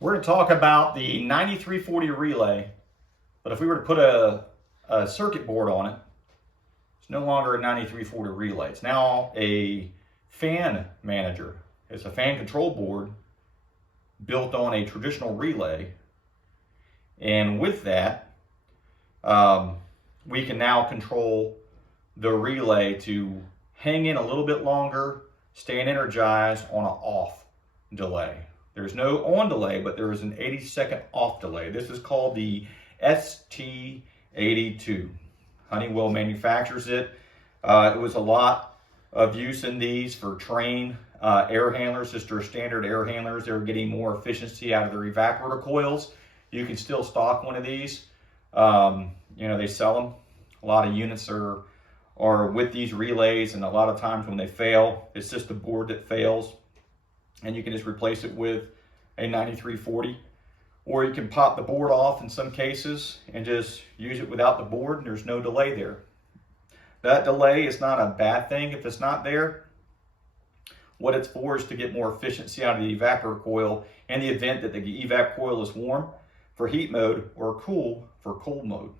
We're going to talk about the 9340 relay, but if we were to put a circuit board on it, it's no longer a 9340 relay. It's now a fan manager. It's a fan control board built on a traditional relay. And with that, we can now control the relay to hang in a little bit longer, staying energized on an off delay. There's no on delay, but there is an 80-second off delay. This is called the ST82. Honeywell manufactures it. It was a lot of use in these for train air handlers, just their standard air handlers. They were getting more efficiency out of their evaporator coils. You can still stock one of these. They sell them. A lot of units are with these relays, and a lot of times when they fail, it's just the board that fails, and you can just replace it with a 9340, or you can pop the board off in some cases and just use it without the board, and there's no delay there. That delay is not a bad thing if it's not there. What it's for is to get more efficiency out of the evaporator coil in the event that the evap coil is warm for heat mode or cool for cold mode.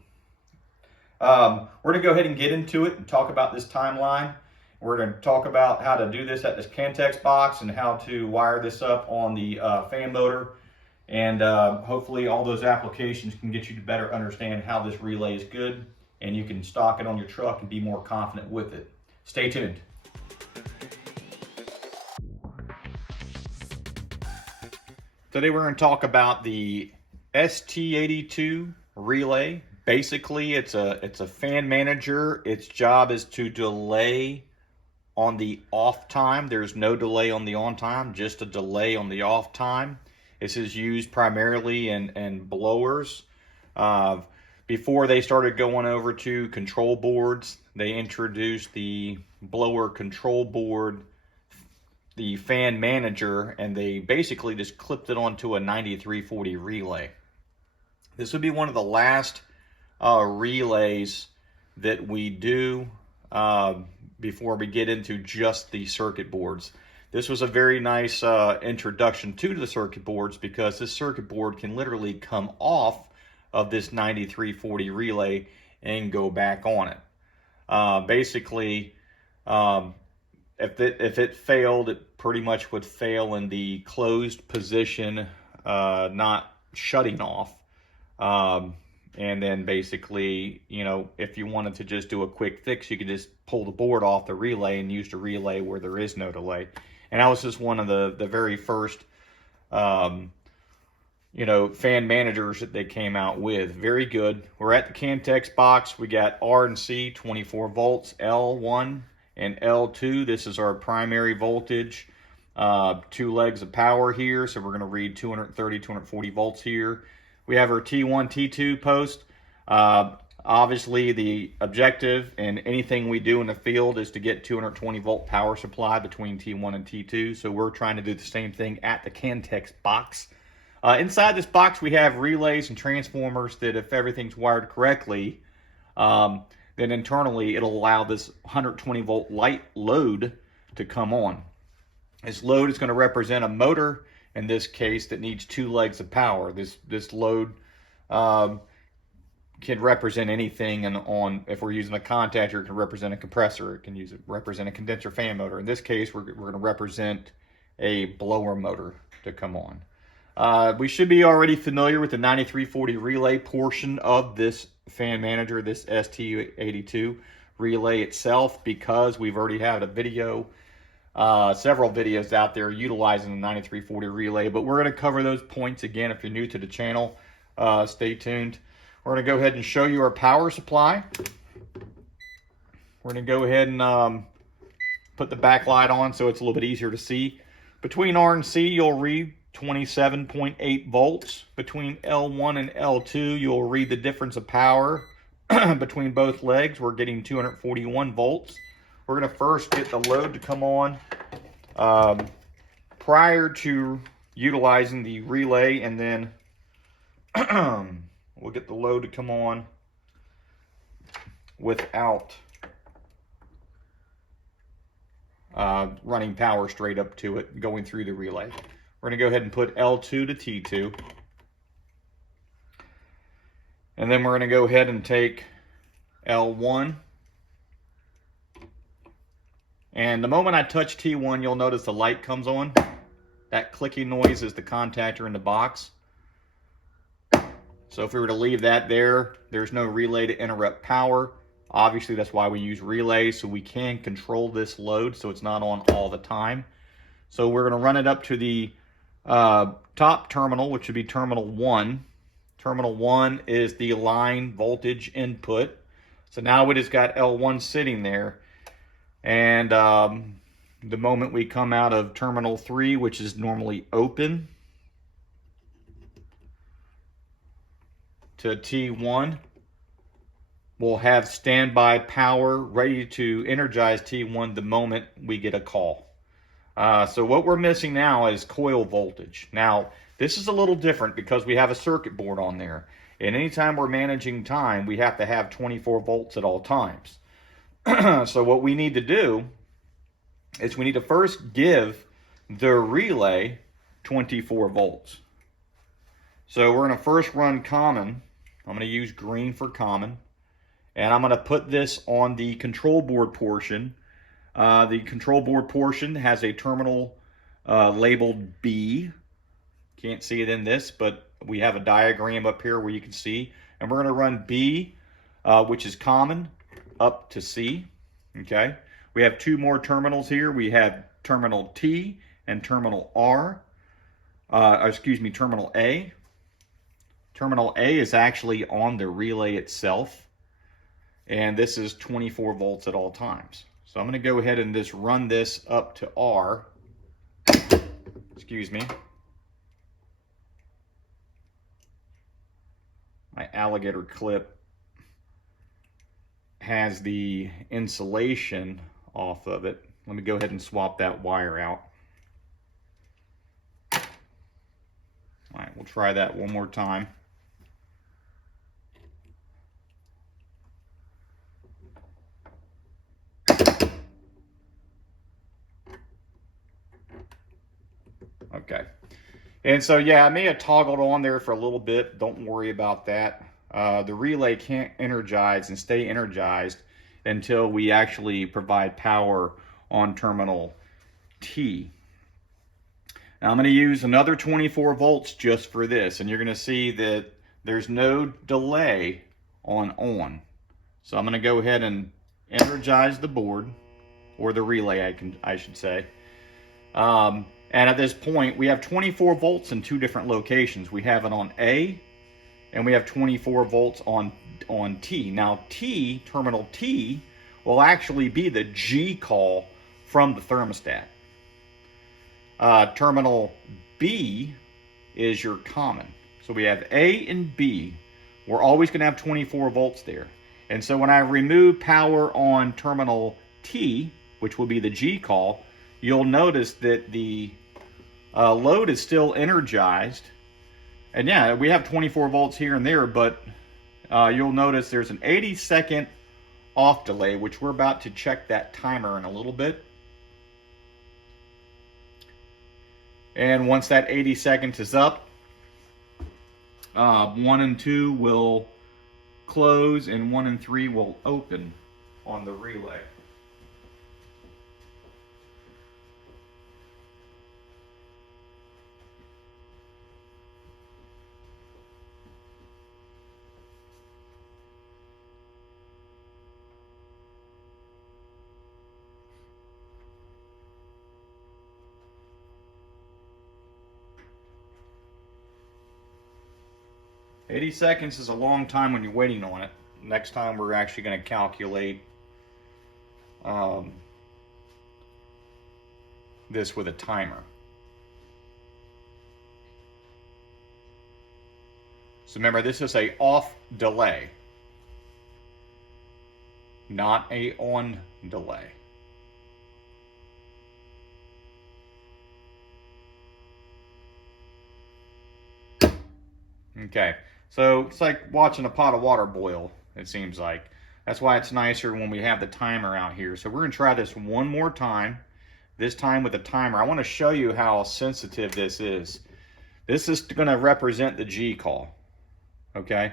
We're going to go ahead and get into it and talk about this timeline. We're going to talk about how to do this at this CANTEX box and how to wire this up on the fan motor. And hopefully all those applications can get you to better understand how this relay is good, and you can stock it on your truck and be more confident with it. Stay tuned. Today we're going to talk about the ST82 relay. Basically, it's a fan manager. Its job is to delay on the off time. There's no delay on the on time, just a delay on the off time. This is used primarily in blowers. Before they started going over to control boards, they introduced the blower control board, the fan manager, and they basically just clipped it onto a 9340 relay. This would be one of the last relays that we do before we get into just the circuit boards. This was a very nice introduction to the circuit boards, because this circuit board can literally come off of this 9340 relay and go back on it. Basically, if it failed, it pretty much would fail in the closed position, not shutting off. And then basically, if you wanted to just do a quick fix, you could just pull the board off the relay and use the relay where there is no delay. And that was just one of the very first, fan managers that they came out with. Very good. We're at the CANTEX box. We got R and C, 24 volts, L1 and L2. This is our primary voltage. 2 legs of power here. So we're going to read 230, 240 volts here. We have our T1, T2 post. Obviously, the objective in anything we do in the field is to get 220 volt power supply between T1 and T2. So we're trying to do the same thing at the CANTEX box. Inside this box, we have relays and transformers that, if everything's wired correctly, then internally it'll allow this 120 volt light load to come on. This load is going to represent a motor, in this case, that needs 2 legs of power. This load can represent anything, and if we're using a contactor, it can represent a compressor. It can represent a condenser fan motor. In this case, we're going to represent a blower motor to come on. We should be already familiar with the 9340 relay portion of this fan manager, this ST82 relay itself, because we've already had a video, several videos out there utilizing the 9340 relay. But we're going to cover those points again. If you're new to the channel, stay tuned. We're going to go ahead and show you our power supply. We're going to go ahead and put the backlight on so it's a little bit easier to see. Between R and C, you'll read 27.8 volts. Between L1 and L2, you'll read the difference of power between both legs. We're getting 241 volts. We're going to first get the load to come on prior to utilizing the relay, and then we'll get the load to come on without running power straight up to it, going through the relay. We're going to go ahead and put L2 to T2. And then we're going to go ahead and take L1. And the moment I touch T1, you'll notice the light comes on. That clicking noise is the contactor in the box. So if we were to leave that there, there's no relay to interrupt power. Obviously, that's why we use relays, so we can control this load so it's not on all the time. So we're going to run it up to the top terminal, which would be terminal 1. Terminal 1 is the line voltage input. So now we just got L1 sitting there. And the moment we come out of terminal 3, which is normally open, to T1, we'll have standby power ready to energize T1 the moment we get a call. So what we're missing now is coil voltage. Now, this is a little different because we have a circuit board on there. And anytime we're managing time, we have to have 24 volts at all times. So what we need to do is we need to first give the relay 24 volts. So we're going to first run common. I'm going to use green for common. And I'm going to put this on the control board portion. The control board portion has a terminal labeled B. Can't see it in this, but we have a diagram up here where you can see. And we're going to run B, which is common, up to C. Okay. We have two more terminals here. We have terminal T and terminal R. Terminal A. Terminal A is actually on the relay itself. And this is 24 volts at all times. So I'm going to go ahead and just run this up to R. Excuse me. My alligator clip has the insulation off of it. Let me go ahead and swap that wire out. All right, we'll try that one more time. Okay. And so, yeah, I may have toggled on there for a little bit. Don't worry about that. The relay can't energize and stay energized until we actually provide power on terminal T. Now I'm going to use another 24 volts just for this, and you're going to see that there's no delay on. So I'm going to go ahead and energize the board, or the relay I should say. And at this point we have 24 volts in two different locations. We have it on A, and we have 24 volts on T. Now terminal T will actually be the G call from the thermostat. Terminal B is your common. So we have A and B. We're always going to have 24 volts there. And so when I remove power on terminal T, which will be the G call, you'll notice that the load is still energized. And yeah, we have 24 volts here and there, but you'll notice there's an 80-second off delay, which we're about to check that timer in a little bit. And once that 80 seconds is up, 1 and 2 will close and 1 and 3 will open on the relay. $80 seconds is a long time when you're waiting on it. Next time we're actually going to calculate this with a timer. So remember, this is a off delay, not a on delay. Okay. So it's like watching a pot of water boil, it seems like. That's why it's nicer when we have the timer out here. So we're going to try this one more time. this time with a timer. I want to show you how sensitive this is. This is going to represent the G call, okay?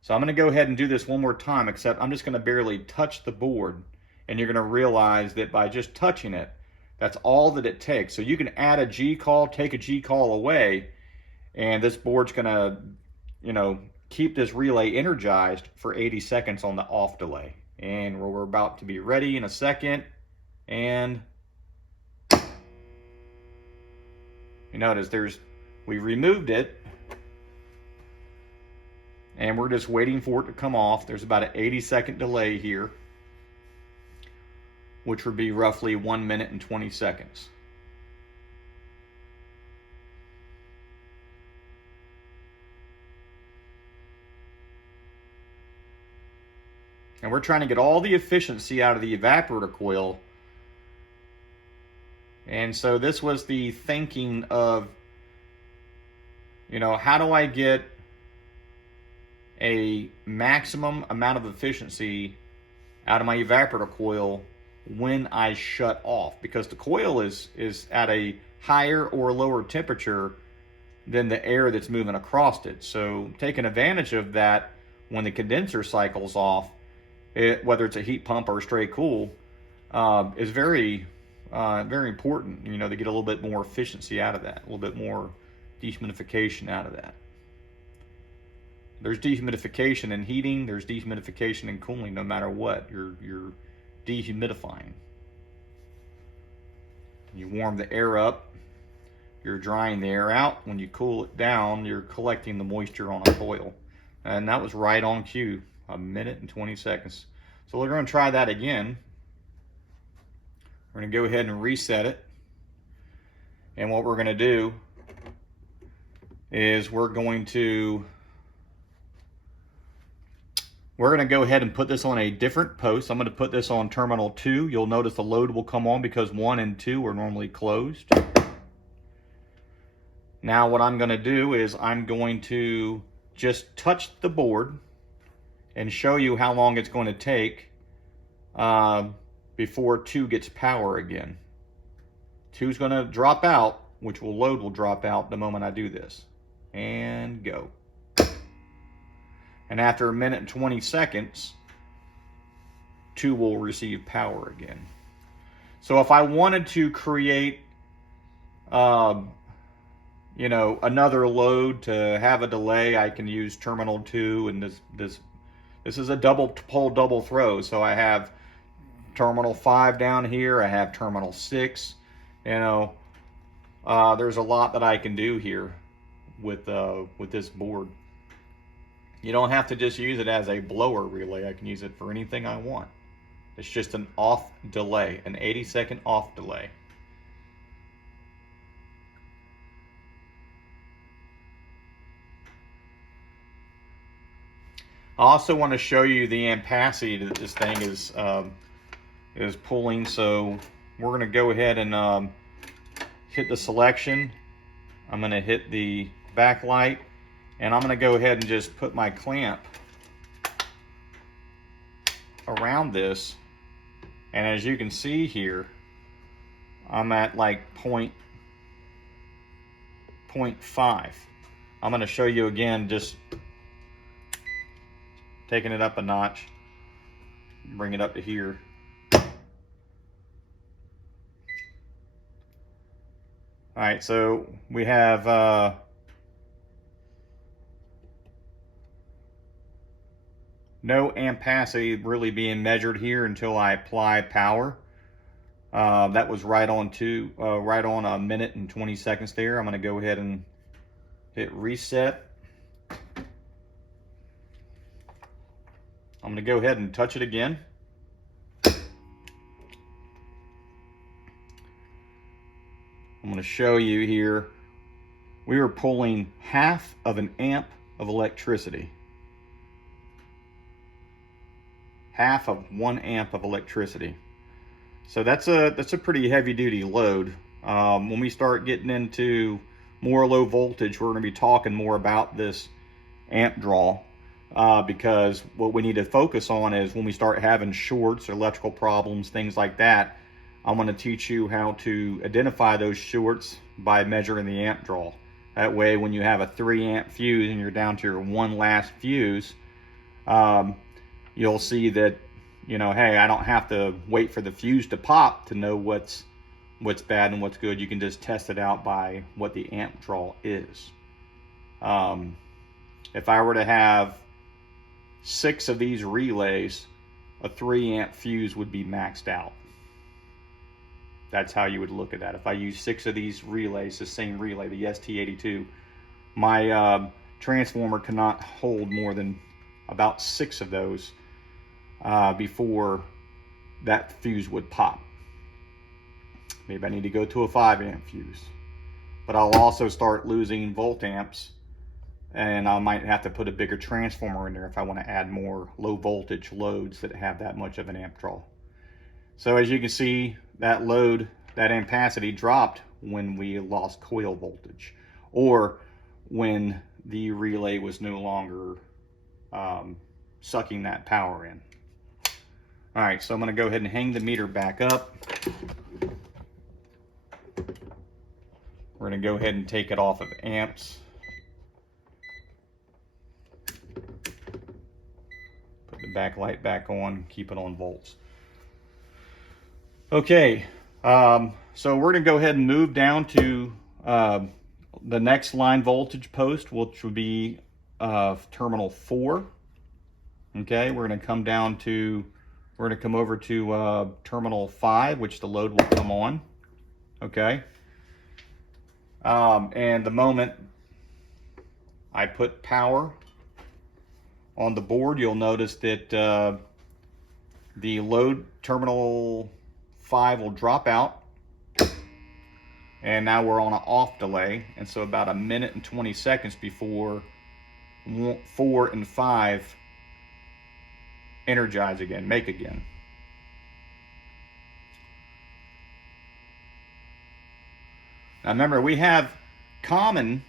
So I'm going to go ahead and do this one more time, except I'm just going to barely touch the board, and you're going to realize that by just touching it, that's all that it takes. So you can add a G call, take a G call away, and this board's going to, you know, keep this relay energized for 80 seconds on the off delay. And we're about to be ready in a second, and you notice we removed it, and we're just waiting for it to come off. There's about an 80-second delay here, which would be roughly 1 minute and 20 seconds. And we're trying to get all the efficiency out of the evaporator coil. And so this was the thinking of, you know, how do I get a maximum amount of efficiency out of my evaporator coil when I shut off? Because the coil is at a higher or lower temperature than the air that's moving across it. So taking advantage of that when the condenser cycles off, whether it's a heat pump or a straight cool, is very important, you know, to get a little bit more efficiency out of that, a little bit more dehumidification out of that. There's dehumidification in heating, there's dehumidification in cooling, no matter what, you're dehumidifying. You warm the air up, you're drying the air out. When you cool it down, you're collecting the moisture on a coil. And that was right on cue, 1 minute and 20 seconds. So we're going to try that again. We're going to go ahead and reset it. And what we're going to do is we're going to go ahead and put this on a different post. I'm going to put this on terminal 2. You'll notice the load will come on because 1 and 2 are normally closed. Now what I'm going to do is I'm going to just touch the board and show you how long it's going to take before 2 gets power again. 2 is going to drop out, which load will drop out the moment I do this. And go. And after 1 minute and 20 seconds, 2 will receive power again. So if I wanted to create, you know, another load to have a delay, I can use terminal 2, and this is a double pole double throw. So I have terminal 5 down here, I have terminal 6. You know, there's a lot that I can do here with this board. You don't have to just use it as a blower relay. I can use it for anything I want. It's just an off delay, an 80-second off delay. I also want to show you the ampacity that this thing is pulling. So we're going to go ahead and hit the selection. I'm going to hit the backlight, and I'm going to go ahead and just put my clamp around this. And as you can see here, I'm at like 0.5. I'm going to show you again, just taking it up a notch, bring it up to here. All right, so we have no ampacity really being measured here until I apply power. That was right on 1 minute and 20 seconds there. I'm going to go ahead and hit reset. I'm going to go ahead and touch it again. I'm going to show you here. We were pulling 1/2 amp of electricity. 1/2 amp of electricity. So that's a pretty heavy duty load. When we start getting into more low voltage, we're going to be talking more about this amp draw. Because what we need to focus on is when we start having shorts, electrical problems, things like that, I'm going to teach you how to identify those shorts by measuring the amp draw. That way, when you have a 3 amp fuse and you're down to your one last fuse, you'll see that, you know, hey, I don't have to wait for the fuse to pop to know what's bad and what's good. You can just test it out by what the amp draw is. If I were to have 6 of these relays, a 3 amp fuse would be maxed out. That's how you would look at that. If I use 6 of these relays, the same relay, the ST82, my transformer cannot hold more than about 6 of those before that fuse would pop. Maybe I need to go to a 5 amp fuse. But I'll also start losing volt amps, and I might have to put a bigger transformer in there if I want to add more low voltage loads that have that much of an amp draw. So as you can see, that load, that ampacity dropped when we lost coil voltage, or when the relay was no longer sucking that power in. All right, so I'm going to go ahead and hang the meter back up. We're going to go ahead and take it off of amps. Put the backlight back on, keep it on volts. Okay, so we're going to go ahead and move down to the next line voltage post, which would be terminal 4. Okay, we're going to come down to, we're going to come over to terminal 5, which the load will come on. Okay. And the moment I put power on the board, you'll notice that the load terminal 5 will drop out, and now we're on an off delay, and so about 1 minute and 20 seconds before 4 and 5 energize again, make again. Now remember, we have common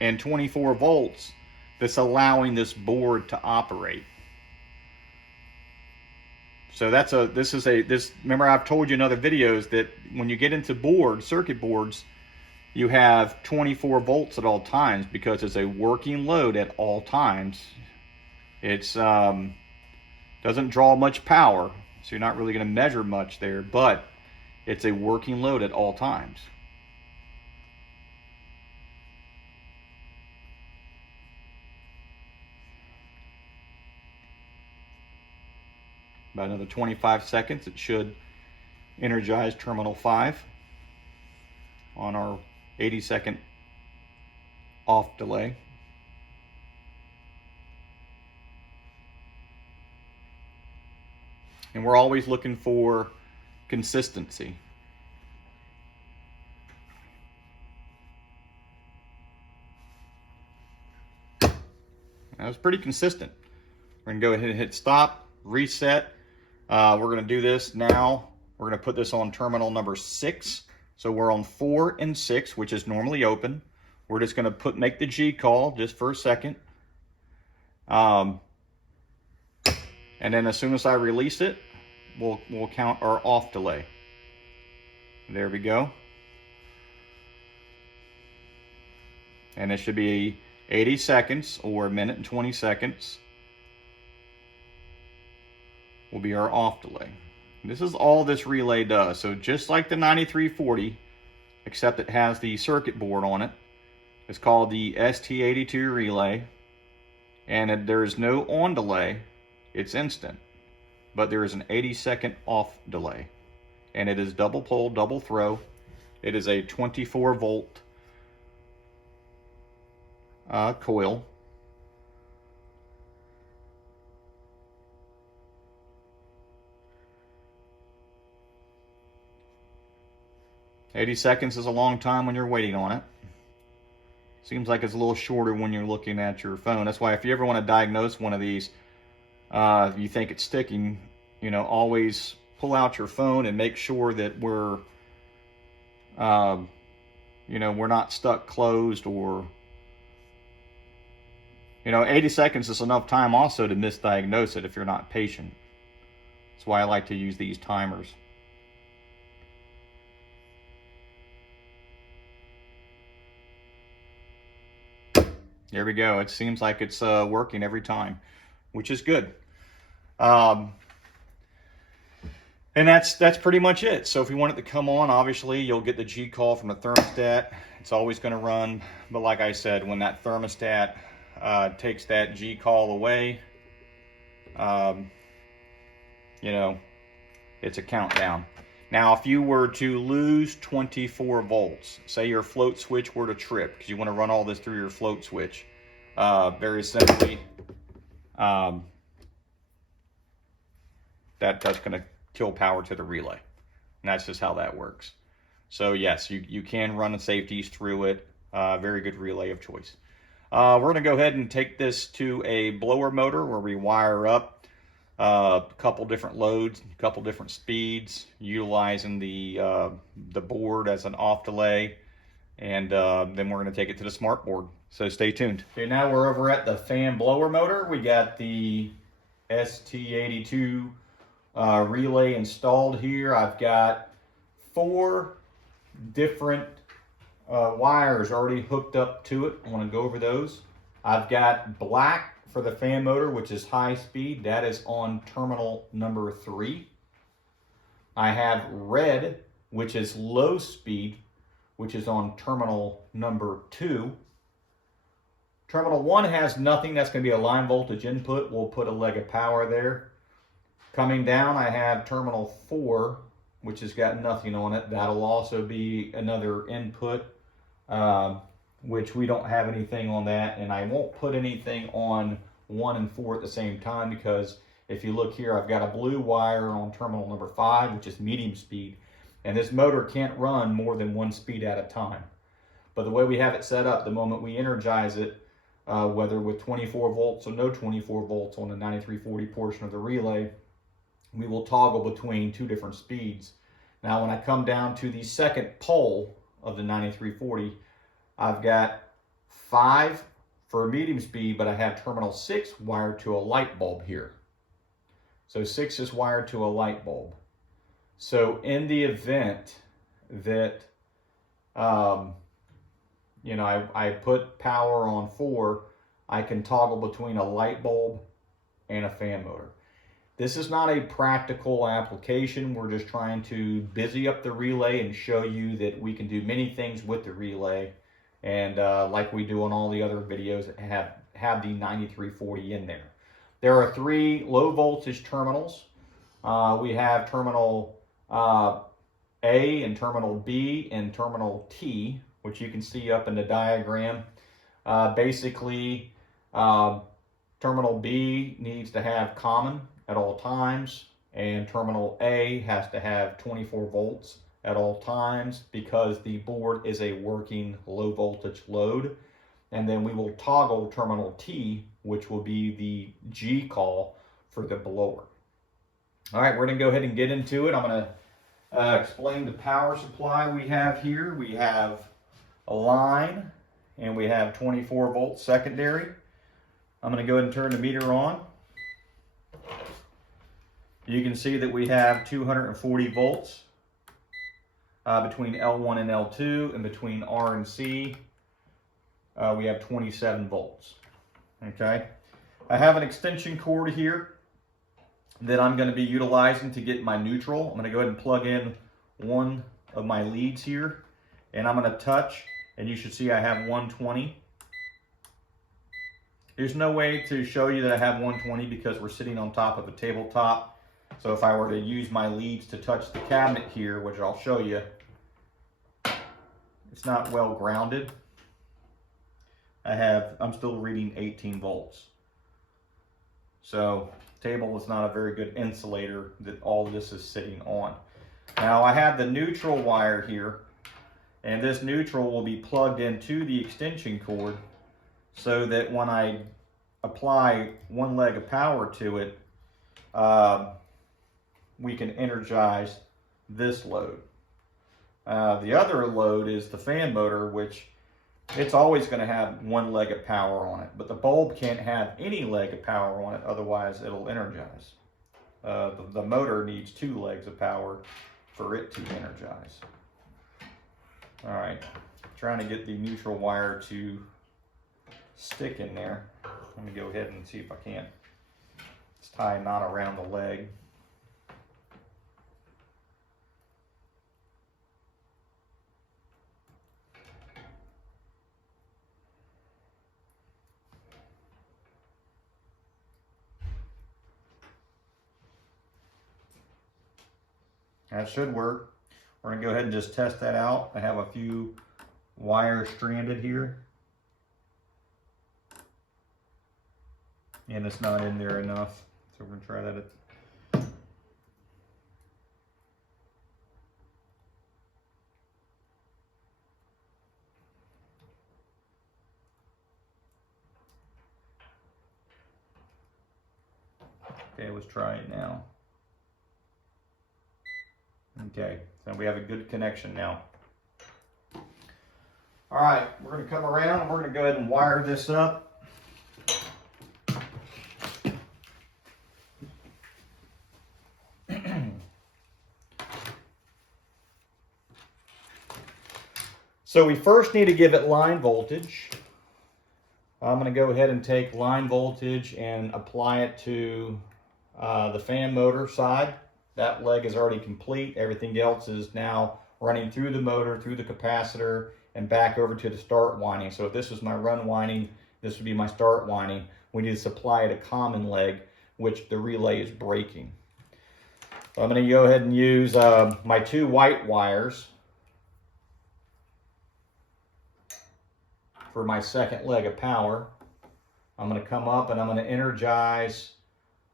and 24 volts that's allowing this board to operate. So remember I've told you in other videos that when you get into circuit boards, you have 24 volts at all times because it's a working load at all times. It's doesn't draw much power, so you're not really going to measure much there, but it's a working load at all times. About another 25 seconds, it should energize terminal 5 on our 80-second off delay. And we're always looking for consistency. That was pretty consistent. We're going to go ahead and hit stop, reset. We're going to do this now. We're going to put this on terminal number 6. So we're on 4 and 6, which is normally open. We're just going to make the G call just for a second. And then as soon as I release it, we'll count our off delay. There we go. And it should be 80 seconds or 1 minute and 20 seconds will be our off delay. This is all this relay does. So just like the 9340, except it has the circuit board on it. It's called the ST82 relay, and there is no on delay. It's instant, but there is an 80-second off delay, and it is double pole, double throw. It is a 24 volt coil. $80 seconds is a long time when you're waiting on it. Seems like it's a little shorter when you're looking at your phone. That's why if you ever want to diagnose one of these, you think it's sticking, you know, always pull out your phone and make sure that we're, you know, we're not stuck closed, or, you know, 80 seconds is enough time also to misdiagnose it if you're not patient. That's why I like to use these timers. There we go. It seems like it's working every time, which is good. And that's pretty much it. So if we want it to come on, obviously you'll get the G call from the thermostat. It's always going to run, but like I said, when that thermostat takes that G call away, you know, it's a countdown. Now, if you were to lose 24 volts, say your float switch were to trip, because you want to run all this through your float switch, very simply, that's going to kill power to the relay. And that's just how that works. So yes, you can run the safeties through it. Very good relay of choice. We're going to go ahead and take this to a blower motor where we wire up a couple different loads, a couple different speeds, utilizing the board as an off delay, and then we're going to take it to the smart board. So stay tuned. Okay, now we're over at the fan blower motor. We got the ST82 relay installed here. I've got 4 different wires already hooked up to it. I want to go over those. I've got black for the fan motor, which is high speed. That is on terminal number 3. I have red, which is low speed, which is on terminal number 2. Terminal 1 has nothing. That's going to be a line voltage input. We'll put a leg of power there. Coming down, I have terminal 4, which has got nothing on it. That'll also be another input, which we don't have anything on that. And I won't put anything on 1 and 4 at the same time, because if you look here, I've got a blue wire on terminal number 5, which is medium speed. And this motor can't run more than 1 speed at a time. But the way we have it set up, the moment we energize it, whether with 24 volts or no 24 volts on the 9340 portion of the relay, we will toggle between 2 different speeds. Now, when I come down to the second pole of the 9340, I've got 5 for a medium speed, but I have terminal 6 wired to a light bulb here. So 6 is wired to a light bulb. So in the event that, you know, I put power on 4, I can toggle between a light bulb and a fan motor. This is not a practical application. We're just trying to busy up the relay and show you that we can do many things with the relay. And like we do on all the other videos that have the 9340 in there. There are 3 low voltage terminals. We have terminal A and terminal B and terminal T, which you can see up in the diagram. Basically, terminal B needs to have common at all times, and terminal A has to have 24 volts at all times, because the board is a working low voltage load. And then we will toggle terminal T, which will be the G call for the blower. All right, we're gonna go ahead and get into it. I'm gonna explain the power supply we have here. We have a line, and we have 24 volt secondary. I'm gonna go ahead and turn the meter on. You can see that we have 240 volts between L1 and L2, and between R and C, we have 27 volts. Okay, I have an extension cord here that I'm going to be utilizing to get my neutral. I'm going to go ahead and plug in one of my leads here, and I'm going to touch, and you should see I have 120. There's no way to show you that I have 120 because we're sitting on top of a tabletop. So if I were to use my leads to touch the cabinet here, which I'll show you, it's not well grounded. I'm still reading 18 volts. So table is not a very good insulator that all this is sitting on. Now I have the neutral wire here, and this neutral will be plugged into the extension cord so that when I apply one leg of power to it, we can energize this load. The other load is the fan motor, which it's always going to have one leg of power on it, but the bulb can't have any leg of power on it, otherwise it'll energize. The motor needs 2 legs of power for it to energize. All right, trying to get the neutral wire to stick in there. Let me go ahead and see if I can't. Let's tie a knot around the leg. That should work. We're gonna go ahead and just test that out. I have a few wires stranded here. And it's not in there enough. So we're gonna try that. Okay, let's try it now. Okay, so we have a good connection now. All right, we're gonna come around and we're gonna go ahead and wire this up. So we first need to give it line voltage. I'm going to go ahead and take line voltage and apply it to the fan motor side. That leg is already complete. Everything else is now running through the motor, through the capacitor, and back over to the start winding. So if this was my run winding, this would be my start winding. We need to supply it a common leg, which the relay is breaking. So I'm going to go ahead and use my 2 white wires for my second leg of power. I'm going to come up and I'm going to energize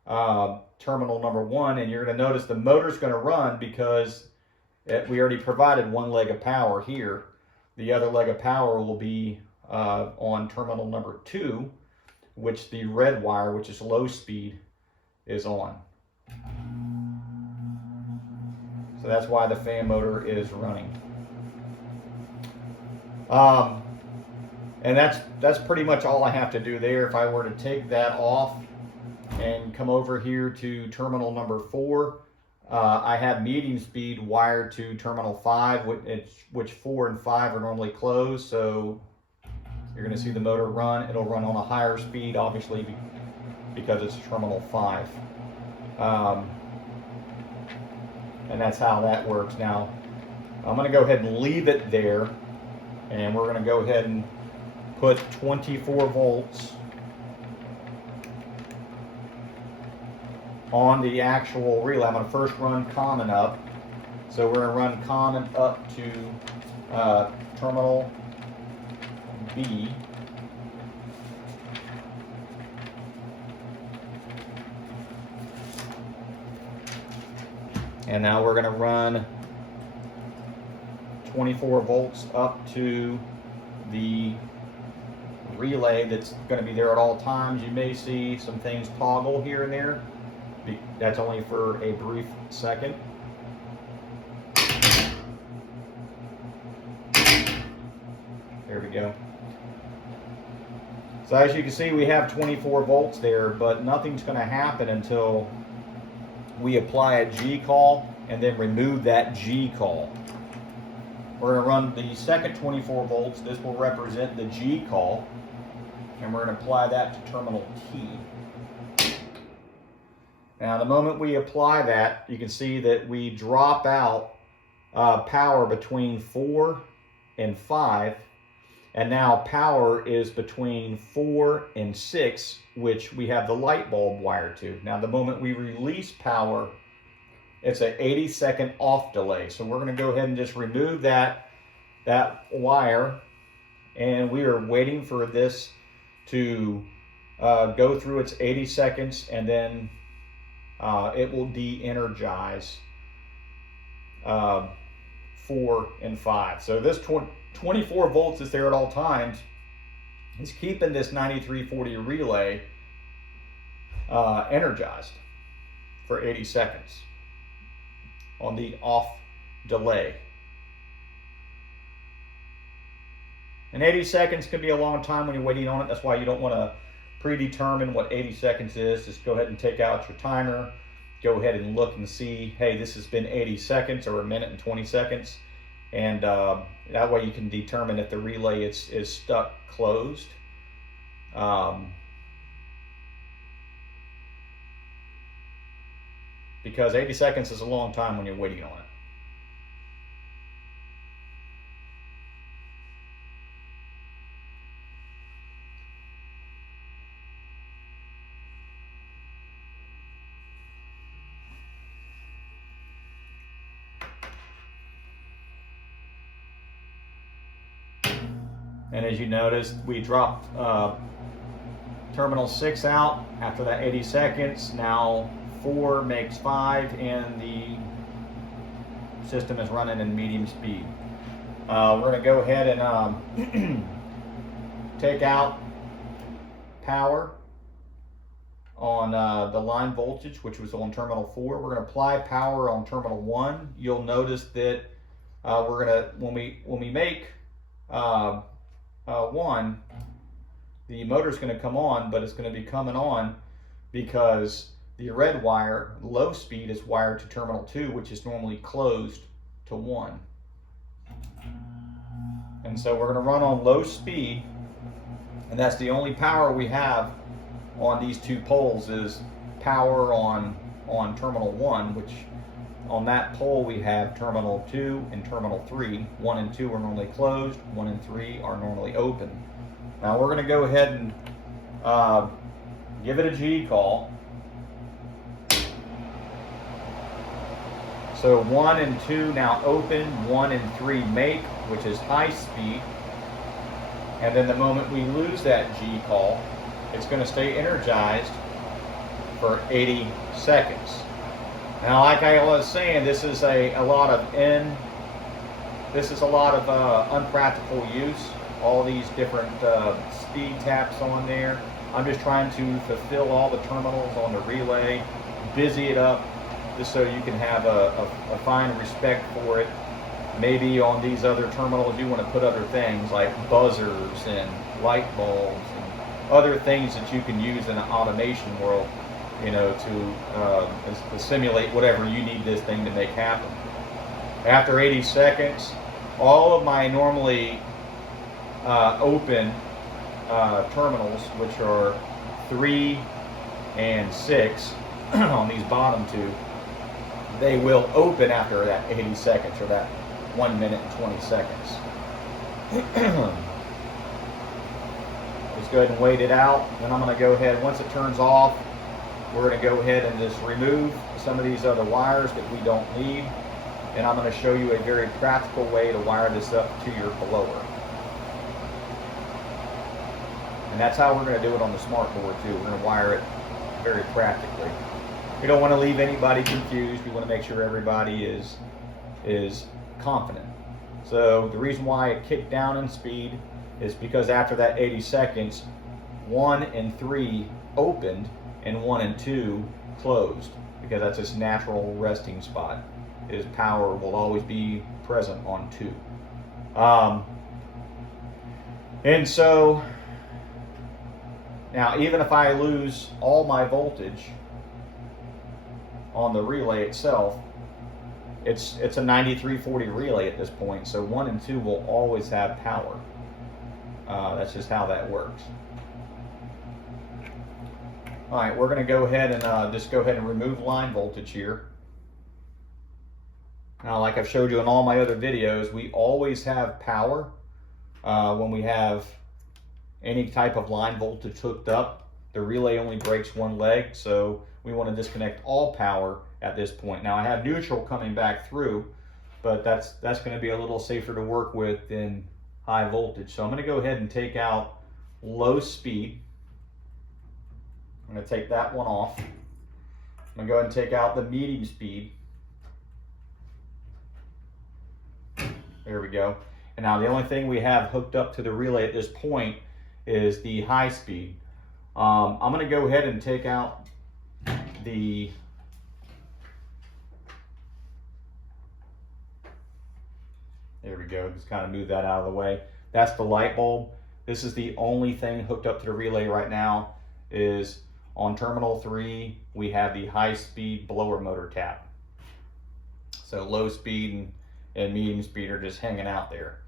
terminal number 1, and you're going to notice the motor's going to run because we already provided 1 leg of power here. The other leg of power will be on terminal number 2, which the red wire, which is low speed, is on. So that's why the fan motor is running. And that's pretty much all I have to do there. If I were to take that off and come over here to terminal number 4, I have medium speed wired to terminal 5, which 4 and 5 are normally closed. So you're going to see the motor run. It'll run on a higher speed, obviously, because it's terminal 5. And that's how that works. Now, I'm going to go ahead and leave it there, and we're going to go ahead and put 24 volts on the actual relay. I'm going to first run common up. So we're going to run common up to terminal B. And now we're going to run 24 volts up to the relay that's going to be there at all times. You may see some things toggle here and there. That's only for a brief second. There we go. So as you can see, we have 24 volts there, but nothing's going to happen until we apply a G call and then remove that G call. We're going to run the second 24 volts. This will represent the G call, and we're going to apply that to terminal T. Now, the moment we apply that, you can see that we drop out power between 4 and 5, and now power is between 4 and 6, which we have the light bulb wired to. Now, the moment we release power, it's an 80-second off delay. So we're going to go ahead and just remove that wire, and we are waiting for this to go through its 80 seconds, and then it will de-energize 4 and 5. So this 24 volts that's there at all times is keeping this 9340 relay energized for 80 seconds on the off delay. And 80 seconds can be a long time when you're waiting on it. That's why you don't want to predetermine what 80 seconds is. Just go ahead and take out your timer. Go ahead and look and see, hey, this has been 80 seconds or 1 minute and 20 seconds. And that way you can determine if the relay is stuck closed. Because 80 seconds is a long time when you're waiting on it. And as you noticed, we dropped terminal 6 out after that 80 seconds. Now 4 makes 5, and the system is running in medium speed. We're going to go ahead and take out power on the line voltage, which was on terminal 4. We're going to apply power on terminal 1. You'll notice that we're going to, when we make 1, the motor's going to come on, but it's going to be coming on because the red wire, low speed, is wired to terminal 2, which is normally closed to 1. And so we're going to run on low speed, and that's the only power we have on these 2 poles is power on terminal 1, which on that pole we have terminal 2 and terminal 3. 1 and 2 are normally closed, 1 and 3 are normally open. Now we're going to go ahead and give it a G call. So 1 and 2 now open, 1 and 3 make, which is high speed. And then the moment we lose that G call, it's going to stay energized for 80 seconds. Now, like I was saying, this is a lot of unpractical use. All these different speed taps on there. I'm just trying to fulfill all the terminals on the relay, busy it up, just so you can have a fine respect for it. Maybe on these other terminals you want to put other things like buzzers and light bulbs and other things that you can use in an automation world, you know, to simulate whatever you need this thing to make happen. After 80 seconds, all of my normally open terminals, which are 3 and 6 on these bottom 2, they will open after that 80 seconds or that 1 minute and 20 seconds. Just go ahead and wait it out. Then I'm going to go ahead, once it turns off, we're going to go ahead and just remove some of these other wires that we don't need. And I'm going to show you a very practical way to wire this up to your blower. And that's how we're going to do it on the smart board too. We're going to wire it very practically. We don't want to leave anybody confused. We want to make sure everybody is confident. So the reason why it kicked down in speed is because after that 80 seconds, 1 and 3 opened and 1 and 2 closed, because that's its natural resting spot. Is power will always be present on 2. And so now, even if I lose all my voltage on the relay itself, it's a 9340 relay at this point, so 1 and 2 will always have power. That's just how that works. All right, we're going to go ahead and just go ahead and remove line voltage here. Now, like I've showed you in all my other videos, we always have power when we have any type of line voltage hooked up. The relay only breaks 1 leg, so we want to disconnect all power at this point. Now I have neutral coming back through, but that's going to be a little safer to work with than high voltage. So I'm going to go ahead and take out low speed. I'm going to take that one off. I'm going to go ahead and take out the medium speed. There we go. And now the only thing we have hooked up to the relay at this point is the high speed. I'm going to go ahead and take out the there we go, just kind of move that out of the way. That's the light bulb. This is the only thing hooked up to the relay right now. Is on terminal 3 we have the high speed blower motor tap. So low speed and medium speed are just hanging out there.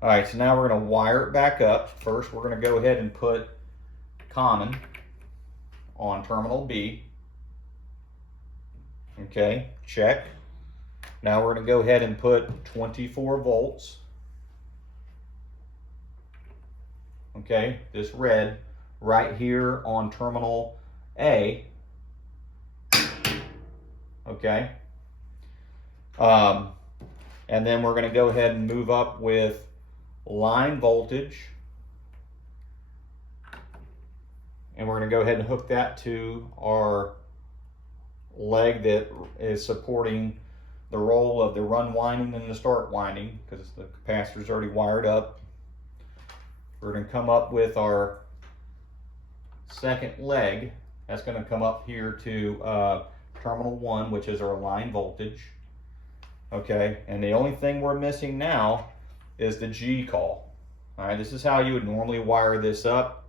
All right, so now we're going to wire it back up. First, we're going to go ahead and put common on terminal B. Okay, check. Now we're going to go ahead and put 24 volts. Okay, this red right here on terminal A. Okay. And then we're going to go ahead and move up with line voltage. And we're going to go ahead and hook that to our leg that is supporting the roll of the run winding and the start winding, because the capacitor is already wired up. We're going to come up with our second leg. That's going to come up here to terminal 1, which is our line voltage. Okay, and the only thing we're missing now is the G call. All right, this is how you would normally wire this up.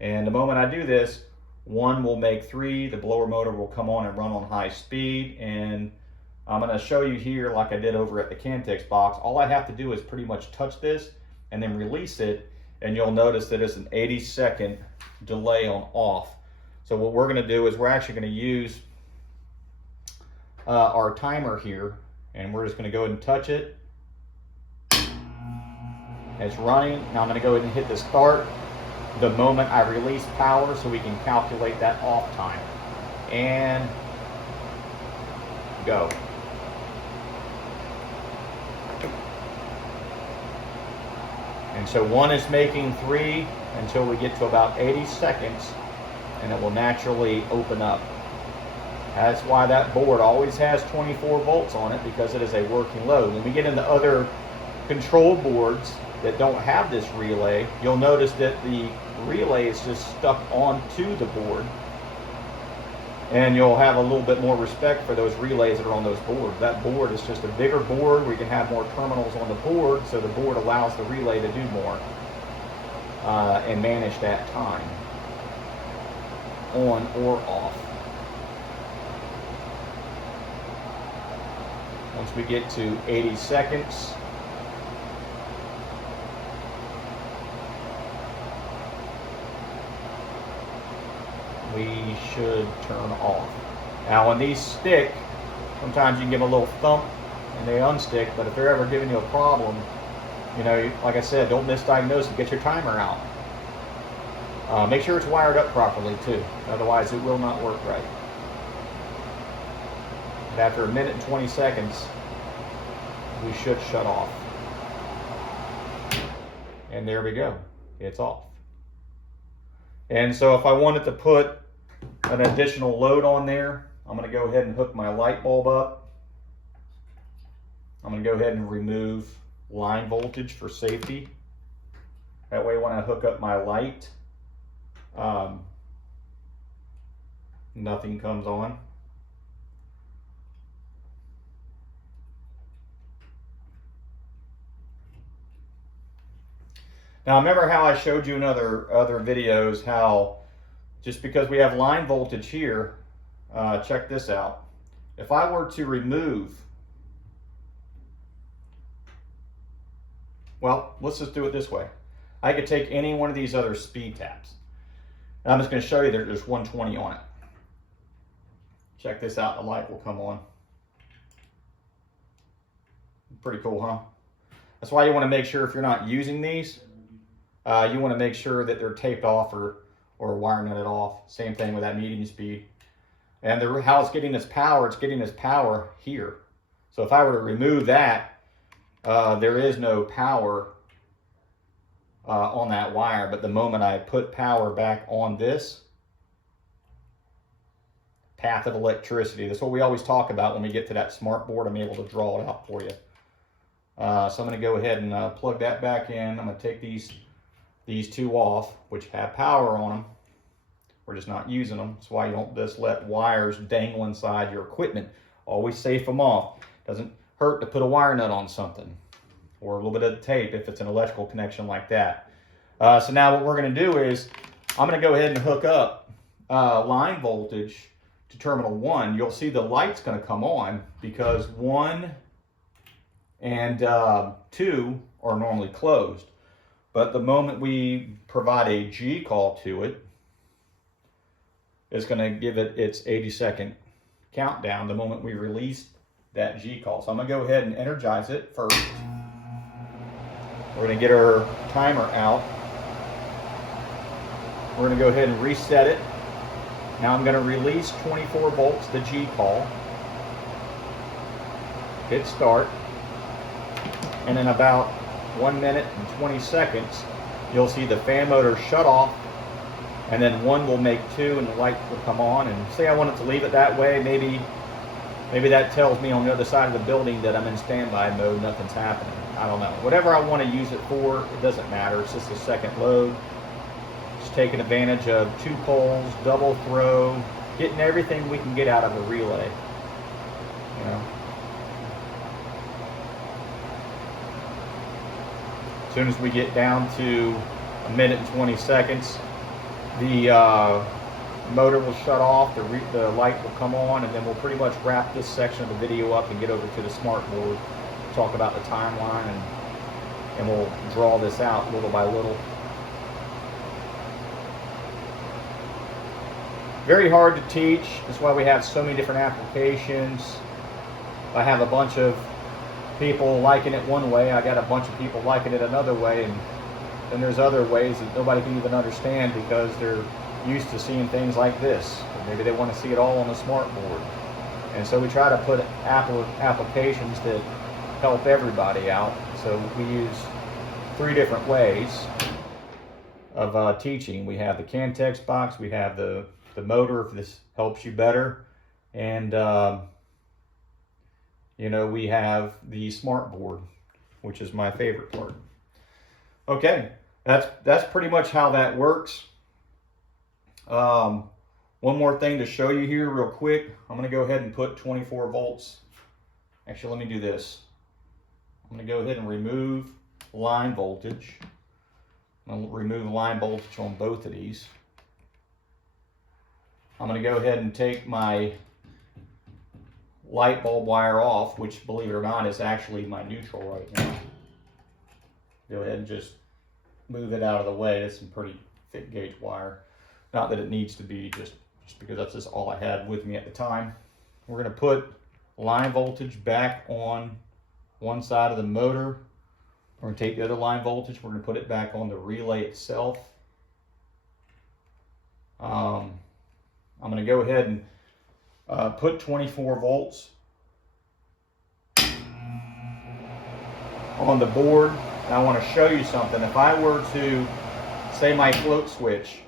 And the moment I do this, 1 will make 3, the blower motor will come on and run on high speed, and I'm going to show you here, like I did over at the CANTEX box, all I have to do is pretty much touch this and then release it, and you'll notice that it's an 80-second delay on off. So what we're going to do is we're actually going to use our timer here, and we're just going to go ahead and touch it. It's running. Now I'm going to go ahead and hit the start the moment I release power so we can calculate that off time. And go. And so 1 is making 3 until we get to about 80 seconds, and it will naturally open up. That's why that board always has 24 volts on it, because it is a working load. When we get into other control boards that don't have this relay, you'll notice that the relay is just stuck onto the board, and you'll have a little bit more respect for those relays that are on those boards. That board is just a bigger board. We can have more terminals on the board, so the board allows the relay to do more and manage that time, on or off. Once we get to 80 seconds, we should turn off. Now when these stick, sometimes you can give them a little thump and they unstick, but if they're ever giving you a problem, you know, like I said, don't misdiagnose it, get your timer out. Make sure it's wired up properly too, otherwise it will not work right. And after 1 minute and 20 seconds, we should shut off. And there we go, it's off. And so if I wanted to put an additional load on there, I'm going to go ahead and hook my light bulb up. I'm going to go ahead and remove line voltage for safety. That way when I hook up my light, nothing comes on. Now remember how I showed you in other videos how just because we have line voltage here, check this out. If I were to remove, well, let's just do it this way. I could take any one of these other speed taps. And I'm just going to show you that there's 120 on it. Check this out, the light will come on. Pretty cool, huh? That's why you want to make sure if you're not using these, you want to make sure that they're taped off or wire nutted off. Same thing with that medium speed. And how it's getting its power here. So if I were to remove that, there is no power on that wire. But the moment I put power back on this, path of electricity. That's what we always talk about when we get to that smart board. I'm able to draw it out for you. So I'm going to go ahead and plug that back in. I'm going to take these two off, which have power on them. We're just not using them. That's why you don't just let wires dangle inside your equipment. Always safe them off. Doesn't hurt to put a wire nut on something or a little bit of tape if it's an electrical connection like that. So now what we're going to do is I'm going to go ahead and hook up line voltage to terminal 1. You'll see the light's going to come on because 1 and 2 are normally closed. But the moment we provide a G call to it, is going to give it its 80-second countdown the moment we release that G call. So I'm going to go ahead and energize it first. We're going to get our timer out. We're going to go ahead and reset it. Now I'm going to release 24 volts, the G call. Hit start. And in about 1 minute and 20 seconds, you'll see the fan motor shut off, and then one will make two and the light will come on. And say I wanted to leave it that way, maybe that tells me on the other side of the building that I'm in standby mode, nothing's happening. I don't know. Whatever I want to use it for, it doesn't matter. It's just a second load. Just taking advantage of 2 poles, double throw, getting everything we can get out of a relay. You know. As soon as we get down to 1 minute and 20 seconds, the motor will shut off, the light will come on, and then we'll pretty much wrap this section of the video up and get over to the smart board, talk about the timeline, and we'll draw this out little by little. Very hard to teach. That's why we have so many different applications. I have a bunch of people liking it one way, I got a bunch of people liking it another way, and then there's other ways that nobody can even understand because they're used to seeing things like this. Or maybe they want to see it all on the smart board. And so we try to put applications that help everybody out. So we use 3 different ways of teaching. We have the CANTEX box, we have the motor, if this helps you better, and you know, we have the smart board, which is my favorite part. Okay, that's pretty much how that works. One more thing to show you here real quick. I'm going to go ahead and put 24 volts. Actually, let me do this. I'm going to go ahead and remove line voltage. I'm going to remove line voltage on both of these. I'm going to go ahead and take my light bulb wire off, which, believe it or not, is actually my neutral right now. Go ahead and just move it out of the way. It's some pretty thick gauge wire. Not that it needs to be, just because that's just all I had with me at the time. We're going to put line voltage back on one side of the motor. We're going to take the other line voltage, we're going to put it back on the relay itself. I'm going to go ahead and put 24 volts on the board. And I want to show you something. If I were to, say my float switch,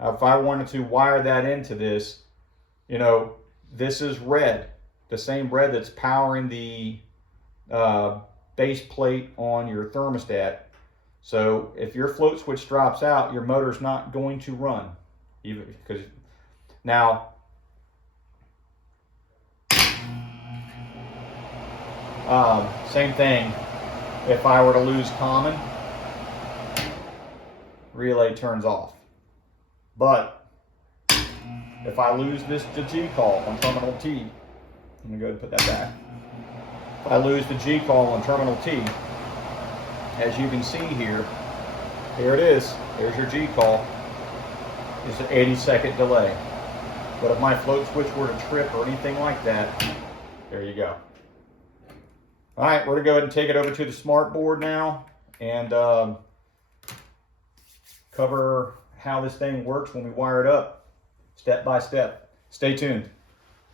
if I wanted to wire that into this, you know, this is red, the same red that's powering the base plate on your thermostat. So if your float switch drops out, your motor's not going to run. Even because now, same thing. If I were to lose common, relay turns off. But if I lose this to G call on terminal T, I'm going to go ahead and put that back. If I lose the G call on terminal T, as you can see here, here it is. There's your G call. It's an 80-second delay. But if my float switch were to trip or anything like that, there you go. All right, we're going to go ahead and take it over to the smart board now and cover how this thing works when we wire it up, step by step. Stay tuned.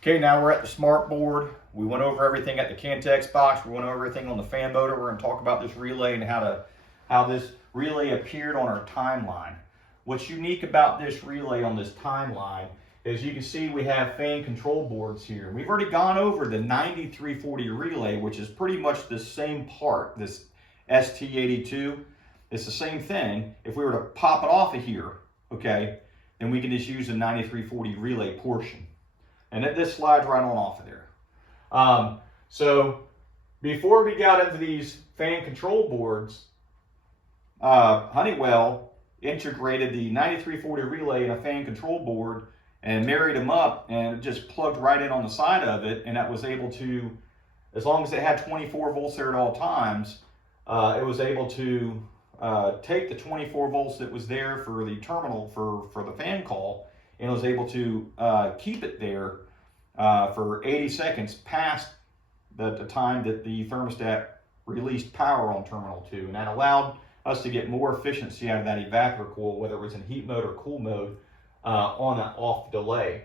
Okay, now we're at the smart board. We went over everything at the CANTEX box. We went over everything on the fan motor. We're going to talk about this relay and how this relay appeared on our timeline. What's unique about this relay on this timeline is you can see we have fan control boards here. We've already gone over the 9340 relay, which is pretty much the same part, this ST82. It's the same thing. If we were to pop it off of here, okay, then we can just use the 9340 relay portion. And this slides right on off of there. So before we got into these fan control boards, Honeywell integrated the 9340 relay in a fan control board and married them up, and it just plugged right in on the side of it, and that was able to, as long as it had 24 volts there at all times, it was able to take the 24 volts that was there for the terminal for the fan call and was able to keep it there for 80 seconds past the time that the thermostat released power on terminal 2, and that allowed us to get more efficiency out of that evaporator coil, whether it was in heat mode or cool mode, on that off delay.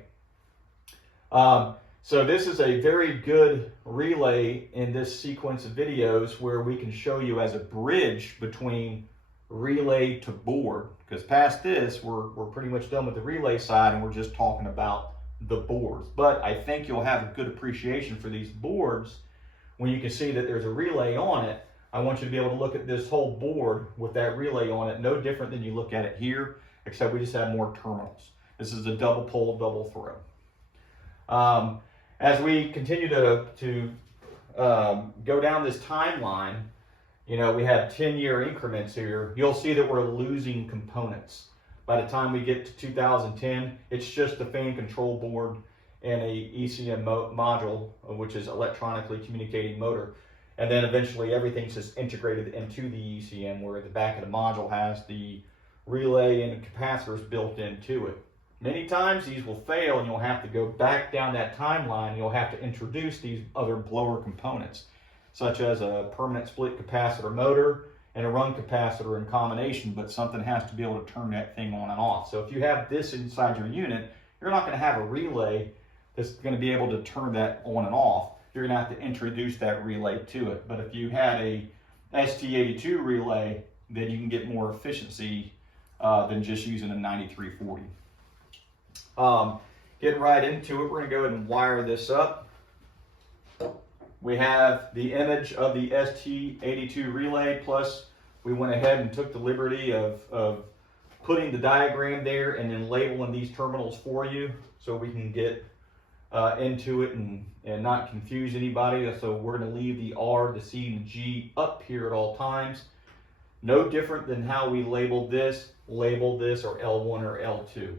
So this is a very good relay in this sequence of videos where we can show you as a bridge between relay to board, because past this we're pretty much done with the relay side and we're just talking about the boards. But I think you'll have a good appreciation for these boards when you can see that there's a relay on it. I want you to be able to look at this whole board with that relay on it, no different than you look at it here, except we just have more terminals. This is a double pole, double throw. As we continue to go down this timeline, you know, we have 10-year increments here. You'll see that we're losing components. By the time we get to 2010, it's just the fan control board and a ECM module, which is electronically communicating motor. And then eventually everything's just integrated into the ECM, where the back of the module has the relay and the capacitors built into it. Many times these will fail and you'll have to go back down that timeline. You'll have to introduce these other blower components, such as a permanent split capacitor motor and a run capacitor in combination, but something has to be able to turn that thing on and off. So if you have this inside your unit, you're not going to have a relay that's going to be able to turn that on and off. You're going to have to introduce that relay to it. But if you had a ST82 relay, then you can get more efficiency than just using a 9340. Getting right into it, we're going to go ahead and wire this up. We have the image of the ST82 relay, plus we went ahead and took the liberty of putting the diagram there and then labeling these terminals for you so we can get into it and not confuse anybody. So we're going to leave the R, the C, and the G up here at all times. No different than how we labeled this, or L1 or L2.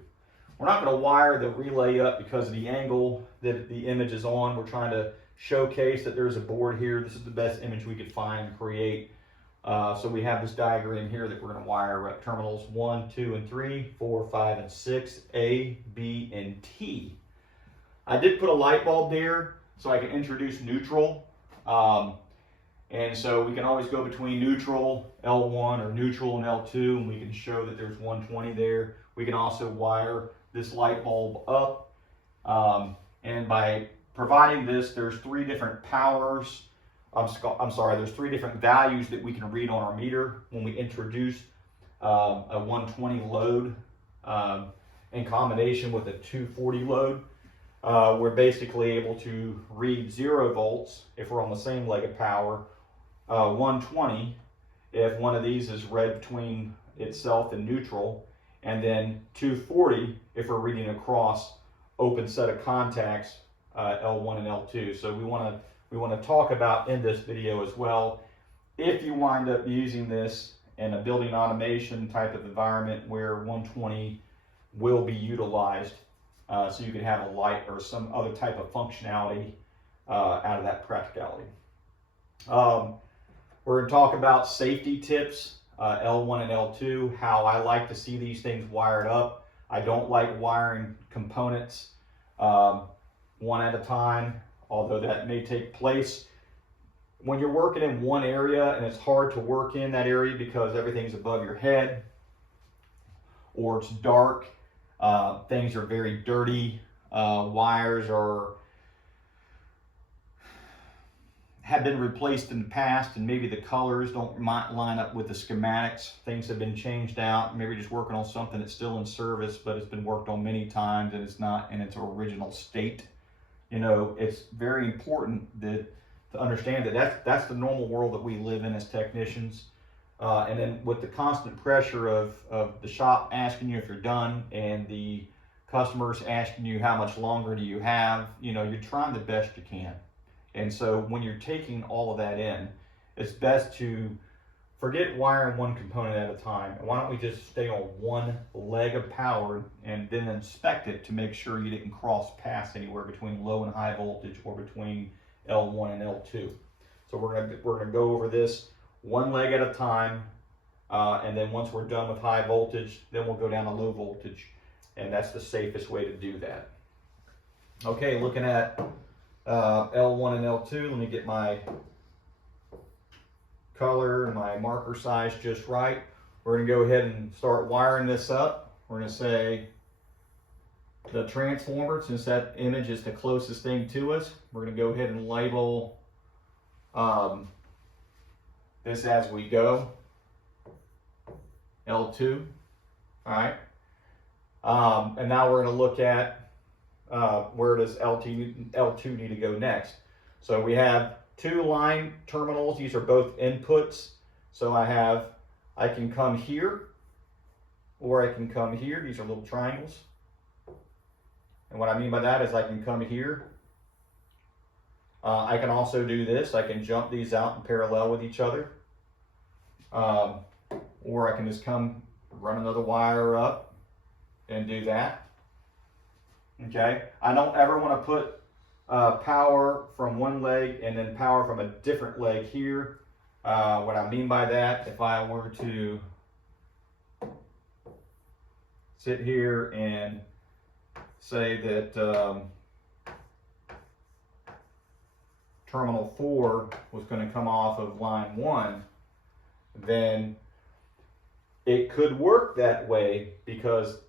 We're not going to wire the relay up because of the angle that the image is on. We're trying to showcase that there's a board here. This is the best image we could find and create. So we have this diagram here that we're going to wire up terminals 1, 2, and 3, 4, 5, and 6, A, B, and T. I did put a light bulb there so I can introduce neutral. And so we can always go between neutral, L1, or neutral and L2, and we can show that there's 120 there. We can also wire this light bulb up. And by providing this, there's three different powers. There's three different values that we can read on our meter when we introduce a 120 load in combination with a 240 load. We're basically able to read 0 volts if we're on the same leg of power, 120 if one of these is read between itself and neutral, and then 240 if we're reading across open set of contacts, L1 and L2. So we want to talk about in this video as well, if you wind up using this in a building automation type of environment where 120 will be utilized, so you can have a light or some other type of functionality out of that practicality. We're going to talk about safety tips, L1 and L2, how I like to see these things wired up. I don't like wiring components one at a time, although that may take place. When you're working in one area and it's hard to work in that area because everything's above your head or it's dark, things are very dirty, wires have been replaced in the past, and maybe the colors don't line up with the schematics. Things have been changed out. Maybe just working on something that's still in service, but it's been worked on many times and it's not in its original state. You know, it's very important to understand that that's the normal world that we live in as technicians. And then with the constant pressure of the shop asking you if you're done and the customers asking you how much longer do you have, you know, you're trying the best you can. And so when you're taking all of that in, it's best to forget wiring one component at a time. Why don't we just stay on one leg of power and then inspect it to make sure you didn't cross paths anywhere between low and high voltage or between L1 and L2. So we're gonna go over this one leg at a time, and then once we're done with high voltage, then we'll go down to low voltage. and that's the safest way to do that. Okay, looking at L1 and L2, let me get my color and my marker size just right. We're going to go ahead and start wiring this up. We're going to say the transformer, since that image is the closest thing to us, we're going to go ahead and label this as we go, L2. All right. And now we're going to look at where does L2 need to go next. So we have two line terminals. These are both inputs. So I can come here, or I can come here. These are little triangles. And what I mean by that is I can come here. I can also do this. I can jump these out in parallel with each other. Or I can just come run another wire up and do that. Okay. I don't ever want to put power from one leg and then power from a different leg here. What I mean by that, if I were to sit here and say that terminal 4 was going to come off of line 1, then it could work that way because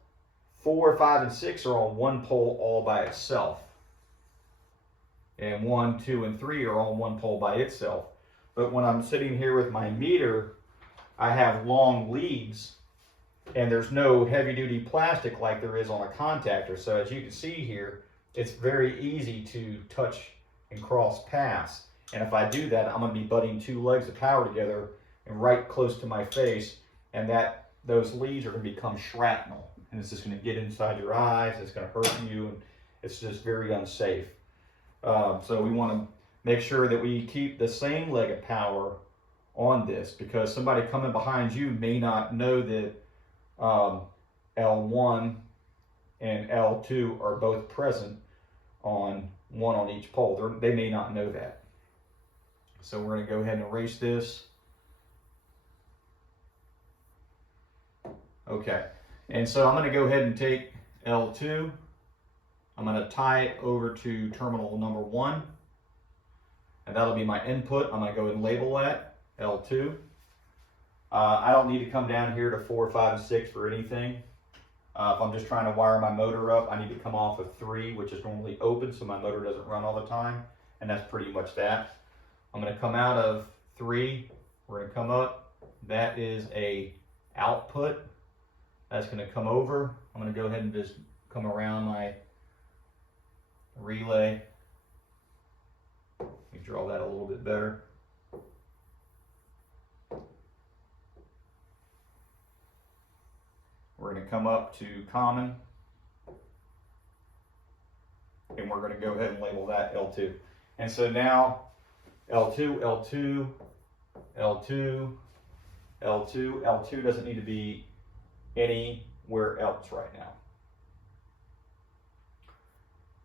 4, 5, and 6 are on one pole all by itself. And 1, 2, and 3 are on one pole by itself. But when I'm sitting here with my meter, I have long leads, and there's no heavy-duty plastic like there is on a contactor. So as you can see here, it's very easy to touch and cross paths. And if I do that, I'm going to be butting two legs of power together and right close to my face, and those leads are going to become shrapnel. And it's just going to get inside your eyes, it's going to hurt you, and it's just very unsafe. So we want to make sure that we keep the same leg of power on this, because somebody coming behind you may not know that L1 and L2 are both present on one on each pole. They may not know that. So we're going to go ahead and erase this. Okay, and so I'm going to go ahead and take L2. I'm going to tie it over to terminal number 1, and that'll be my input. I'm going to go ahead and label that L2. I don't need to come down here to 4, 5, and 6 for anything. If I'm just trying to wire my motor up, I need to come off of 3, which is normally open, so my motor doesn't run all the time, and that's pretty much that. I'm going to come out of 3. We're going to come up. That is a output. That's going to come over. I'm going to go ahead and just come around my relay. Let me draw that a little bit better. We're going to come up to common, and we're going to go ahead and label that L2. And so now L2, L2, L2, L2, L2 doesn't need to be anywhere else right now.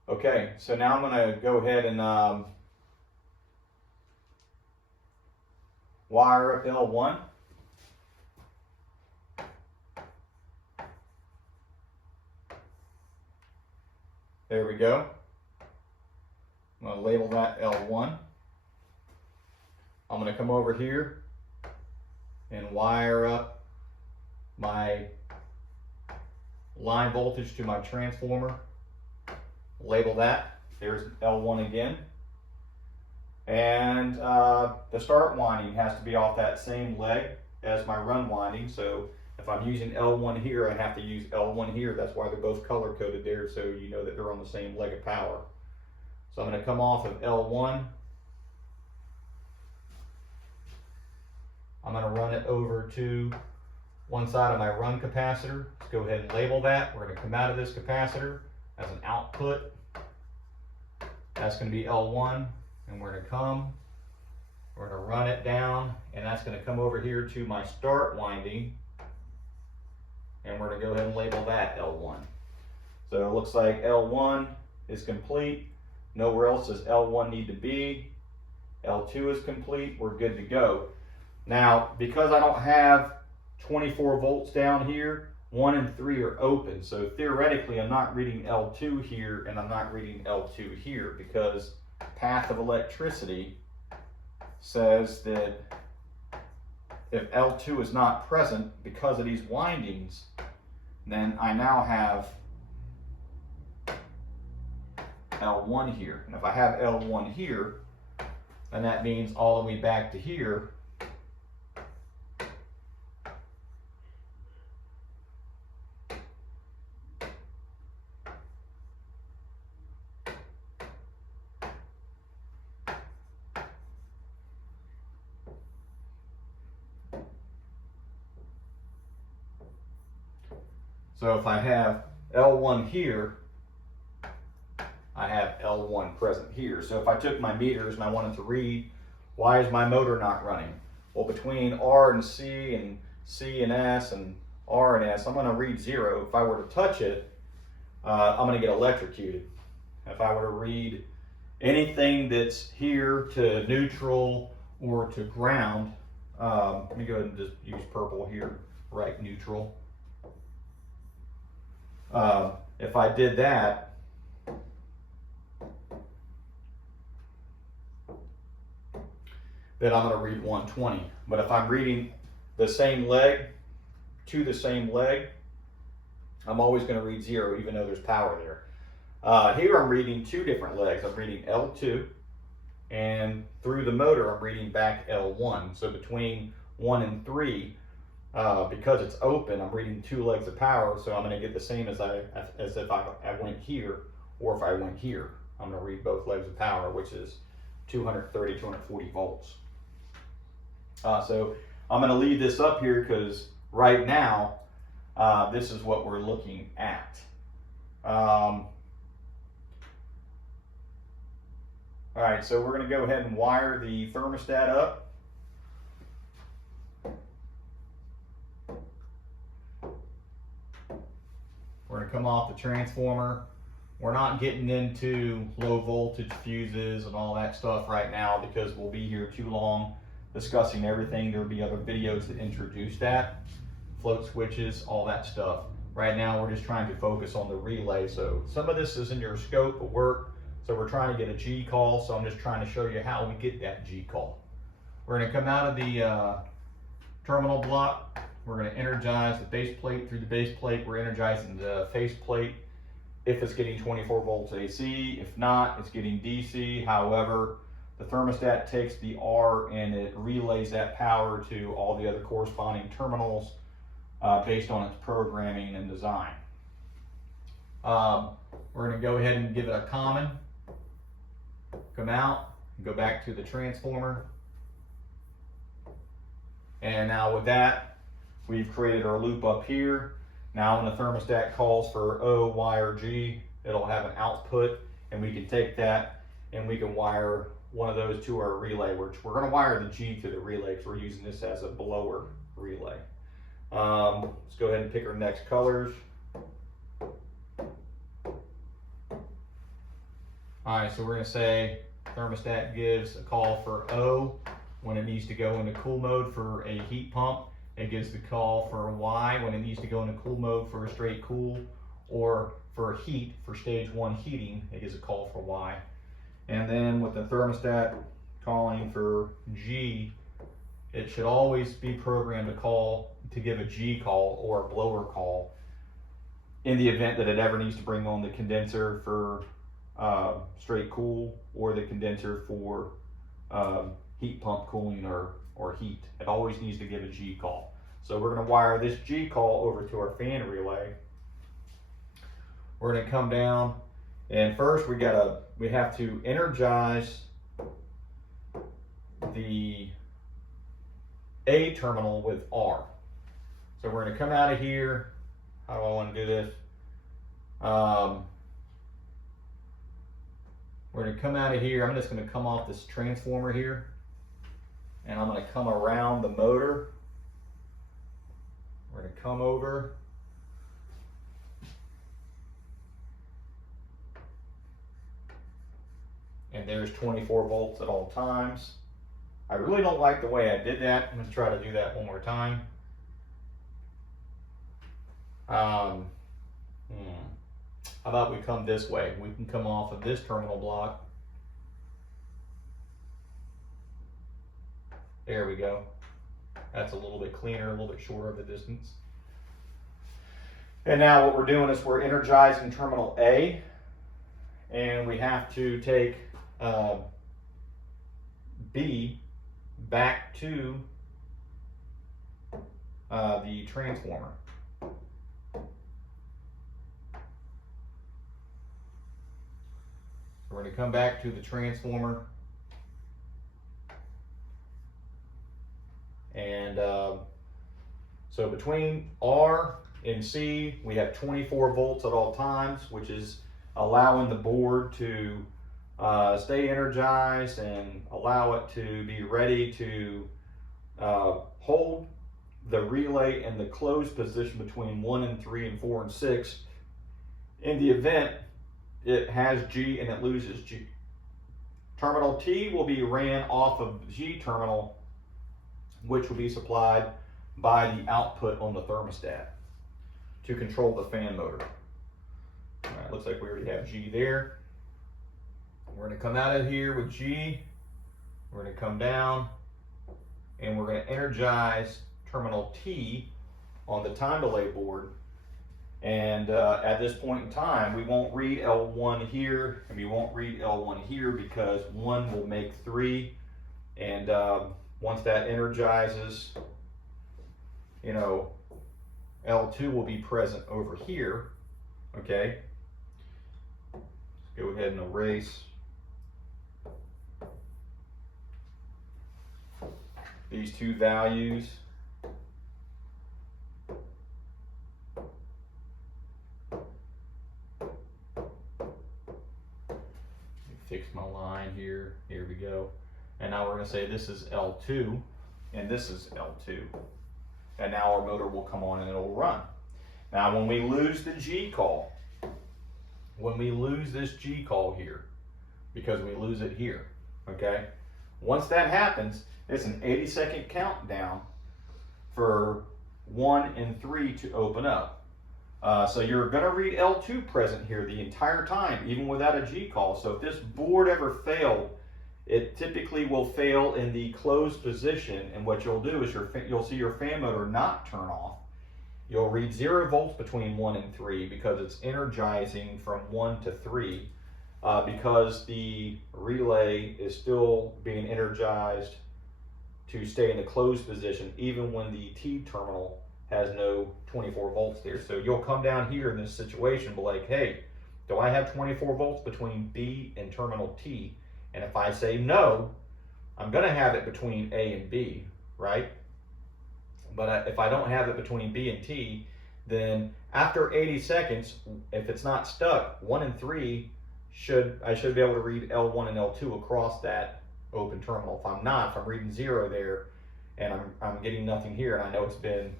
Okay, so now I'm going to go ahead and wire up L1. There we go. I'm going to label that L1. I'm going to come over here and wire up my line voltage to my transformer. Label that. There's L1 again. And the start winding has to be off that same leg as my run winding. So if I'm using L1 here, I have to use L1 here. That's why they're both color coded there, so you know that they're on the same leg of power. So I'm going to come off of L1. I'm going to run it over to one side of my run capacitor. Let's go ahead and label that. We're going to come out of this capacitor as an output. That's going to be L1, and we're going to run it down, and that's going to come over here to my start winding, and we're going to go ahead and label that L1. So it looks like L1 is complete. Nowhere else does L1 need to be. L2 is complete. We're good to go. Now, because I don't have 24 volts down here, 1 and 3 are open. So theoretically, I'm not reading L2 here and I'm not reading L2 here, because path of electricity says that if L2 is not present because of these windings, then I now have L1 here. And if I have L1 here, then that means all the way back to here, so if I have L1 here, I have L1 present here. So if I took my meters and I wanted to read, why is my motor not running? Well, between R and C and S and R and S, I'm going to read 0. If I were to touch it, I'm going to get electrocuted. If I were to read anything that's here to neutral or to ground, let me go ahead and just use purple here, right neutral. If I did that, then I'm going to read 120. But if I'm reading the same leg to the same leg, I'm always going to read 0, even though there's power there. Here I'm reading 2 different legs. I'm reading L2, and through the motor I'm reading back L1. So between 1 and 3, because it's open, I'm reading 2 legs of power, so I'm going to get the same as if I went here, or if I went here. I'm going to read both legs of power, which is 230, 240 volts. So I'm going to leave this up here because right now this is what we're looking at. All right, so we're going to go ahead and wire the thermostat up. We're going to come off the transformer. We're not getting into low voltage fuses and all that stuff right now because we'll be here too long discussing everything. There'll be other videos that introduce that, float switches, all that stuff. Right now we're just trying to focus on the relay. So some of this is in your scope of work. So we're trying to get a G call. So I'm just trying to show you how we get that G call. We're going to come out of the terminal block. We're going to energize the base plate. Through the base plate, we're energizing the face plate. If it's getting 24 volts AC, if not, it's getting DC. However, the thermostat takes the R and it relays that power to all the other corresponding terminals based on its programming and design. We're going to go ahead and give it a common, come out, go back to the transformer. And now with that, we've created our loop up here. Now when the thermostat calls for O, Y, or G, it'll have an output, and we can take that and we can wire one of those to our relay, which we're going to wire the G to the relay because we're using this as a blower relay. Let's go ahead and pick our next colors. All right, so we're going to say thermostat gives a call for O when it needs to go into cool mode for a heat pump. It gives the call for Y when it needs to go into cool mode for a straight cool, or for heat, for stage 1 heating, it gives a call for Y. And then with the thermostat calling for G, it should always be programmed to give a G call or a blower call in the event that it ever needs to bring on the condenser for straight cool, or the condenser for heat pump cooling or heat. It always needs to give a G call. So we're going to wire this G call over to our fan relay. We're going to come down, and first we have to energize the A terminal with R. So we're going to come out of here. How do I want to do this? We're going to come out of here. I'm just going to come off this transformer here, and I'm going to come around the motor. We're going to come over. And there's 24 volts at all times. I really don't like the way I did that. I'm going to try to do that one more time. How about we come this way? We can come off of this terminal block. There we go. That's a little bit cleaner, a little bit shorter of the distance. And now what we're doing is we're energizing terminal A, and we have to take B back to the transformer. We're going to come back to the transformer, and so between R and C we have 24 volts at all times, which is allowing the board to stay energized and allow it to be ready to hold the relay in the closed position between 1 and 3 and 4 and 6 in the event it has G and it loses G. Terminal T will be ran off of G terminal, which will be supplied by the output on the thermostat to control the fan motor. All right, looks like we already have G there. We're going to come out of here with G. We're going to come down and we're going to energize terminal T on the time delay board. And at this point in time, we won't read L1 here, and we won't read L1 here because 1 will make 3. And once that energizes, you know, L2 will be present over here. Okay. Let's go ahead and erase these two values. Fix my line here. Here we go. And now we're going to say this is L2 and this is L2. And now our motor will come on and it'll run. Now when we lose the G call, when we lose this G call here, because we lose it here, okay? Once that happens, it's an 80-second countdown for 1 and 3 to open up. So you're going to read L2 present here the entire time, even without a G call. So if this board ever failed, it typically will fail in the closed position. And what you'll do is you'll see your fan motor not turn off. You'll read 0 volts between 1 and 3 because it's energizing from 1 to 3 because the relay is still being energized to stay in the closed position even when the T terminal has no 24 volts there. So you'll come down here in this situation, be like, hey, do I have 24 volts between B and terminal T? And if I say no, I'm gonna have it between A and B, right? But if I don't have it between B and T, then after 80 seconds, if it's not stuck, 1 and 3 I should be able to read L1 and L2 across that open terminal. If I'm not, if I'm reading 0 there and I'm getting nothing here, and I know it's been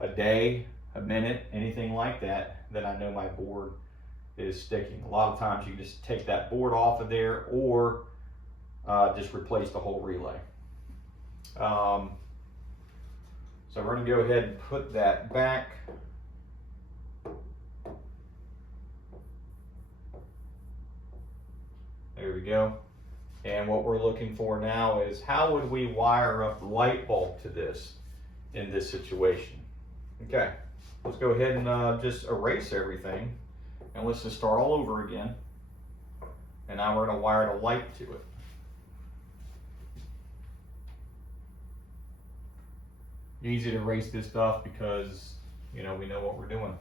a day, a minute, anything like that, then I know my board is sticking. A lot of times you just take that board off of there or just replace the whole relay. So we're going to go ahead and put that back. There we go. And what we're looking for now is how would we wire up the light bulb to this in this situation? Okay, let's go ahead and just erase everything and let's just start all over again. And now we're going to wire the light to it. Easy to erase this stuff because, you know, we know what we're doing.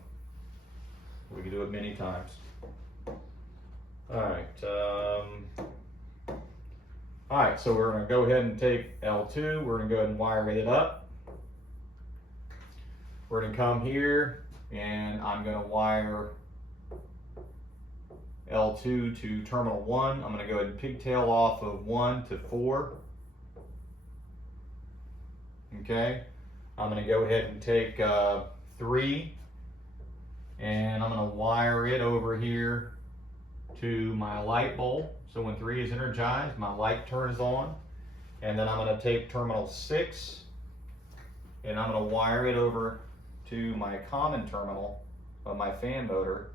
We can do it many times. Alright, so we're going to go ahead and take L2, we're going to go ahead and wire it up. We're going to come here and I'm going to wire L2 to terminal 1. I'm going to go ahead and pigtail off of 1 to 4. Okay, I'm going to go ahead and take 3 and I'm going to wire it over here to my light bulb. So when 3 is energized, my light turns on. And then I'm going to take terminal 6 and I'm going to wire it over to my common terminal of my fan motor.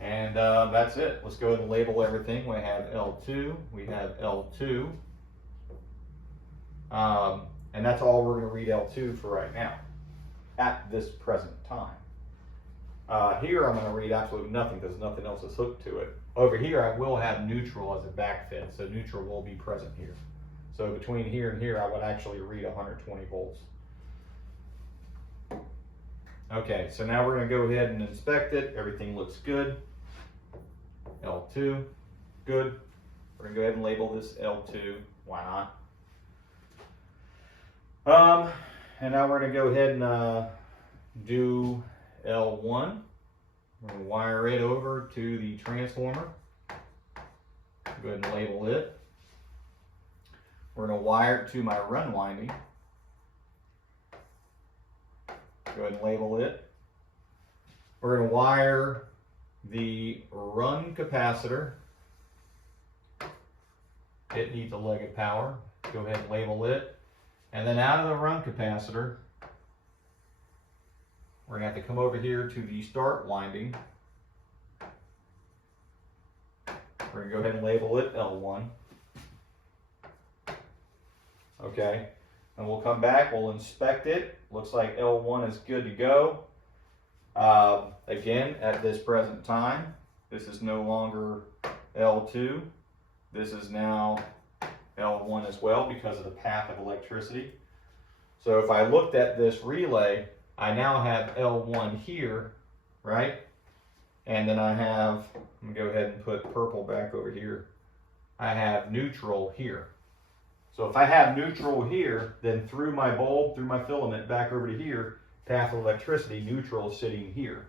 And that's it. Let's go ahead and label everything. We have L2, we have L2. And that's all we're going to read L2 for right now, at this present time. Here I'm going to read absolutely nothing because nothing else is hooked to it. Over here I will have neutral as a backfed, so neutral will be present here. So between here and here I would actually read 120 volts. Okay, so now we're going to go ahead and inspect it. Everything looks good. L2, good. We're going to go ahead and label this L2. Why not? And now we're going to go ahead and do L1. We're going to wire it over to the transformer. Go ahead and label it. We're going to wire it to my run winding. Go ahead and label it. We're going to wire the run capacitor. It needs a leg of power. Go ahead and label it. And then out of the run capacitor, we're going to have to come over here to the start winding. We're going to go ahead and label it L1. Okay, and we'll come back, we'll inspect it. Looks like L1 is good to go. Again, at this present time, this is no longer L2. This is now L1 as well because of the path of electricity. So if I looked at this relay, I now have L1 here, right? And then I have, I'm gonna go ahead and put purple back over here. I have neutral here. So if I have neutral here, then through my bulb, through my filament, back over to here, path of electricity, neutral is sitting here.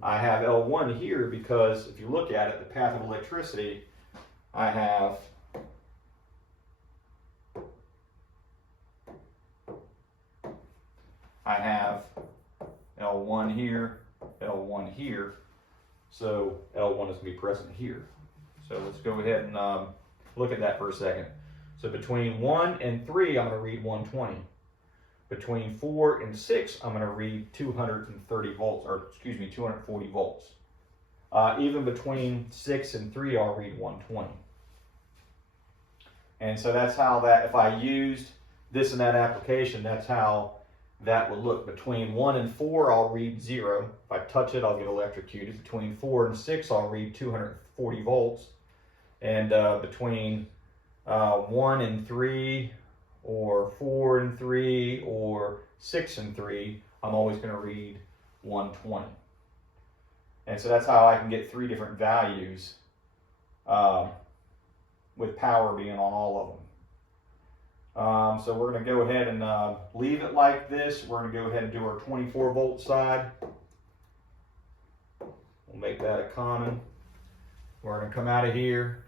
I have L1 here because if you look at it, the path of electricity, I have L1 here, L1 here, so L1 is going to be present here. So let's go ahead and look at that for a second. So between 1 and 3, I'm going to read 120. Between 4 and 6, I'm going to read 230 volts, or excuse me, 240 volts. Even between 6 and 3, I'll read 120. And so that's how that, if I used this in that application, that's how that would look. Between 1 and 4, I'll read 0. If I touch it, I'll get electrocuted. Between 4 and 6, I'll read 240 volts. And between 1 and 3, or 4 and 3, or 6 and 3, I'm always going to read 120. And so that's how I can get 3 different values with power being on all of them. So we're going to go ahead and leave it like this. We're going to go ahead and do our 24 volt side. We'll make that a common. We're going to come out of here,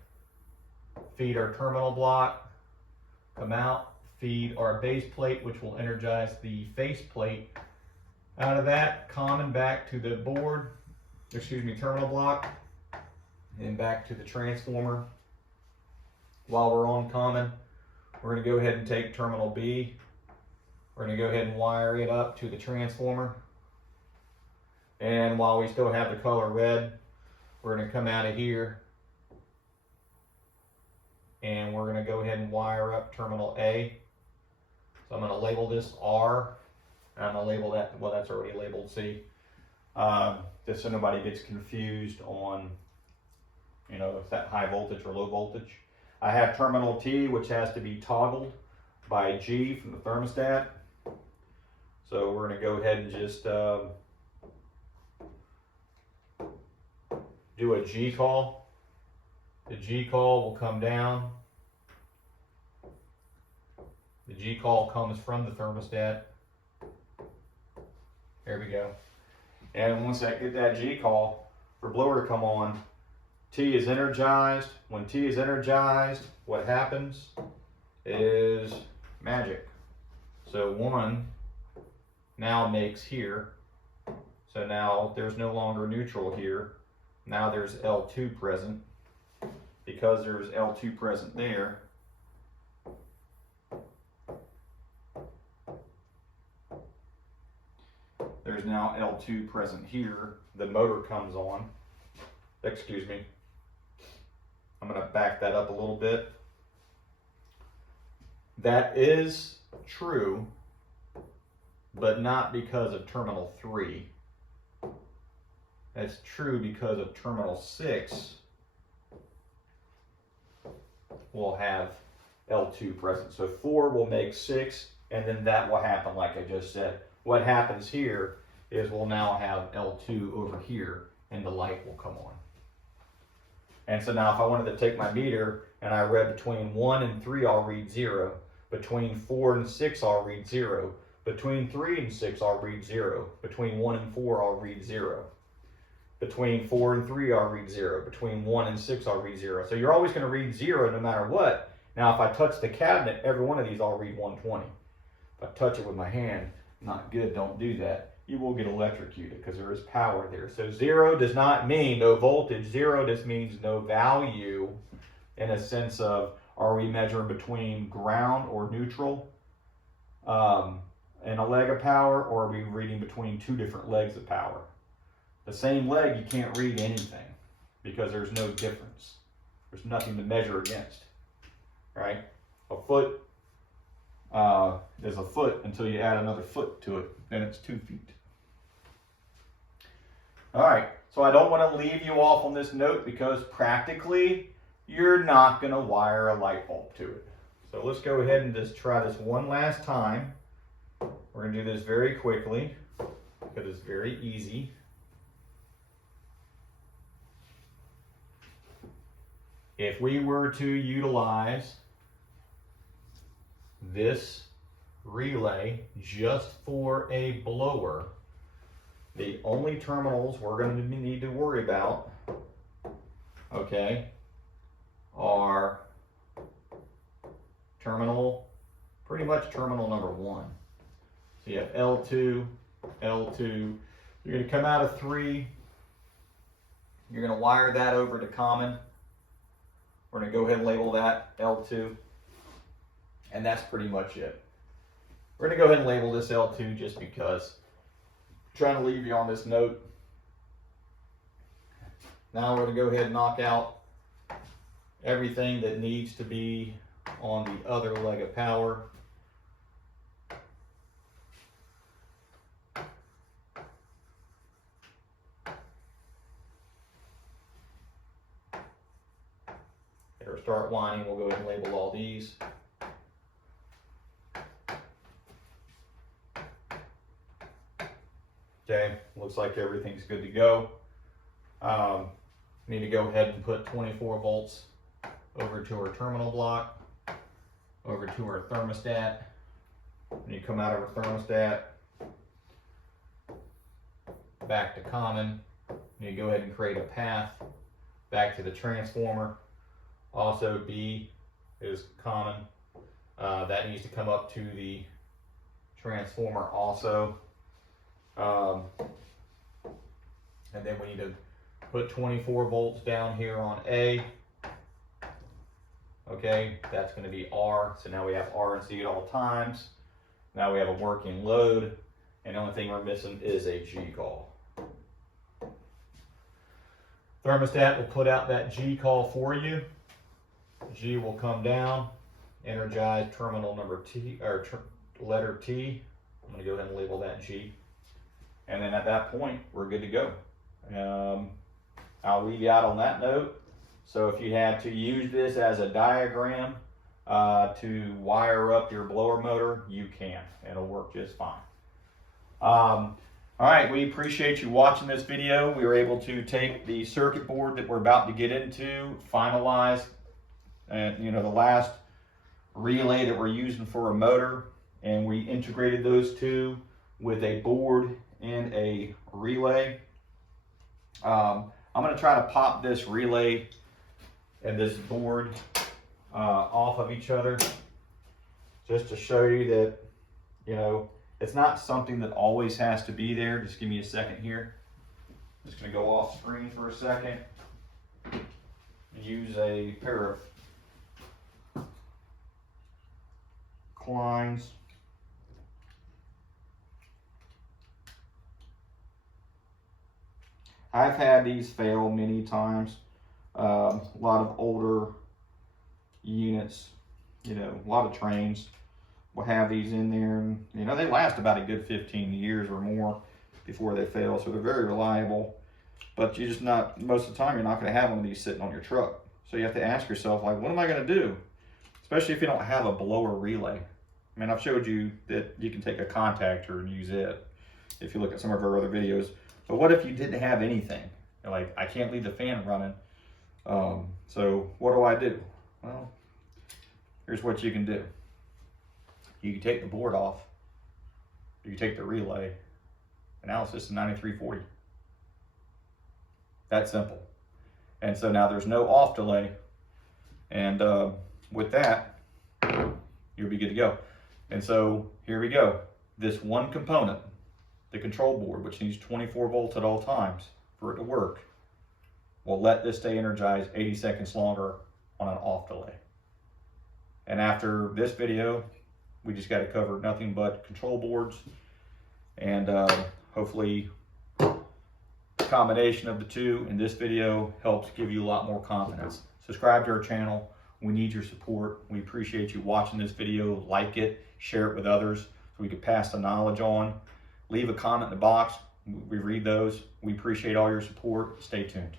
feed our terminal block, come out, feed our base plate, which will energize the face plate. Out of that, common back to the board, excuse me, terminal block, and back to the transformer. While we're on common, we're going to go ahead and take terminal B. We're going to go ahead and wire it up to the transformer. And while we still have the color red, we're going to come out of here and we're going to go ahead and wire up terminal A. So I'm going to label this R, and I'm going to label that, well, that's already labeled C, just so nobody gets confused on, you know, if that high voltage or low voltage. I have terminal T, which has to be toggled by G from the thermostat. So we're going to go ahead and just do a G call. The G call will come down. The G call comes from the thermostat. There we go. And once I get that G call for blower to come on, T is energized. When T is energized, what happens is magic. So 1 now makes here. So now there's no longer neutral here. Now there's L2 present. Because there's L2 present there, there's now L2 present here. The motor comes on. Excuse me. I'm going to back that up a little bit. That is true, but not because of terminal 3. That's true because of terminal 6 will have L2 present. So 4 will make 6, and then that will happen like I just said. What happens here is we'll now have L2 over here, and the light will come on. And so now if I wanted to take my meter and I read between 1 and 3, I'll read 0. Between 4 and 6, I'll read 0. Between 3 and 6, I'll read 0. Between 1 and 4, I'll read 0. Between 4 and 3, I'll read 0. Between 1 and 6, I'll read 0. So you're always going to read 0 no matter what. Now, if I touch the cabinet, every one of these, I'll read 120. If I touch it with my hand, not good, don't do that. You will get electrocuted because there is power there. So 0 does not mean no voltage. 0 just means no value in a sense of, are we measuring between ground or neutral and a leg of power, or are we reading between 2 different legs of power? The same leg, you can't read anything because there's no difference. There's nothing to measure against, right? A foot is a foot until you add another foot to it, then it's 2 feet. All right, so I don't want to leave you off on this note because practically you're not going to wire a light bulb to it. So let's go ahead and just try this one last time. We're going to do this very quickly because it's very easy. If we were to utilize this relay just for a blower, the only terminals we're going to need to worry about, okay, are pretty much terminal number 1. So you have L2, L2. You're going to come out of 3. You're going to wire that over to common. We're going to go ahead and label that L2. And that's pretty much it. We're going to go ahead and label this L2 just because. I'm trying to leave you on this note. Now we're going to go ahead and knock out everything that needs to be on the other leg of power. It'll start winding. We'll go ahead and label all these. Okay, looks like everything's good to go. Need to go ahead and put 24 volts over to our terminal block, over to our thermostat. When you come out of our thermostat, back to common, you go ahead and create a path back to the transformer. Also, B is common. That needs to come up to the transformer also. And then we need to put 24 volts down here on A. Okay, that's going to be R. So now we have R and C at all times. Now we have a working load. And the only thing we're missing is a G call. Thermostat will put out that G call for you. G will come down, energize terminal number T, or letter T. I'm going to go ahead and label that G. And then at that point, we're good to go. I'll leave you out on that note. So if you had to use this as a diagram to wire up your blower motor, you can. It'll work just fine. All right, we appreciate you watching this video. We were able to take the circuit board that we're about to get into, finalize, and the last relay that we're using for a motor, and we integrated those two with a board and a relay. I'm going to try to pop this relay and this board off of each other just to show you that, it's not something that always has to be there. Just give me a second here. I'm just going to go off screen for a second and use a pair of Kleins. I've had these fail many times. A lot of older units, you know, a lot of trains will have these in there, and you know, they last about a good 15 years or more before they fail, so they're very reliable. But you just not, most of the time, you're not going to have one of these sitting on your truck. So you have to ask yourself, like, what am I going to do? Especially if you don't have a blower relay. I mean, I've showed you that you can take a contactor and use it if you look at some of our other videos. But what if you didn't have anything? You're like, I can't leave the fan running. So what do I do? Well, here's what you can do. You can take the board off. You can take the relay. And now it's just a 9340. That simple. And so now there's no off delay. And with that, you'll be good to go. And so here we go. This one component, the control board, which needs 24 volts at all times for it to work, will let this stay energized 80 seconds longer on an off delay. And after this video, we just got to cover nothing but control boards, and hopefully the combination of the two in this video helps give you a lot more confidence. Subscribe to our channel. We need your support. We appreciate you watching this video. Like it, share it with others so we can pass the knowledge on. Leave a comment in the box. We read those. We appreciate all your support. Stay tuned.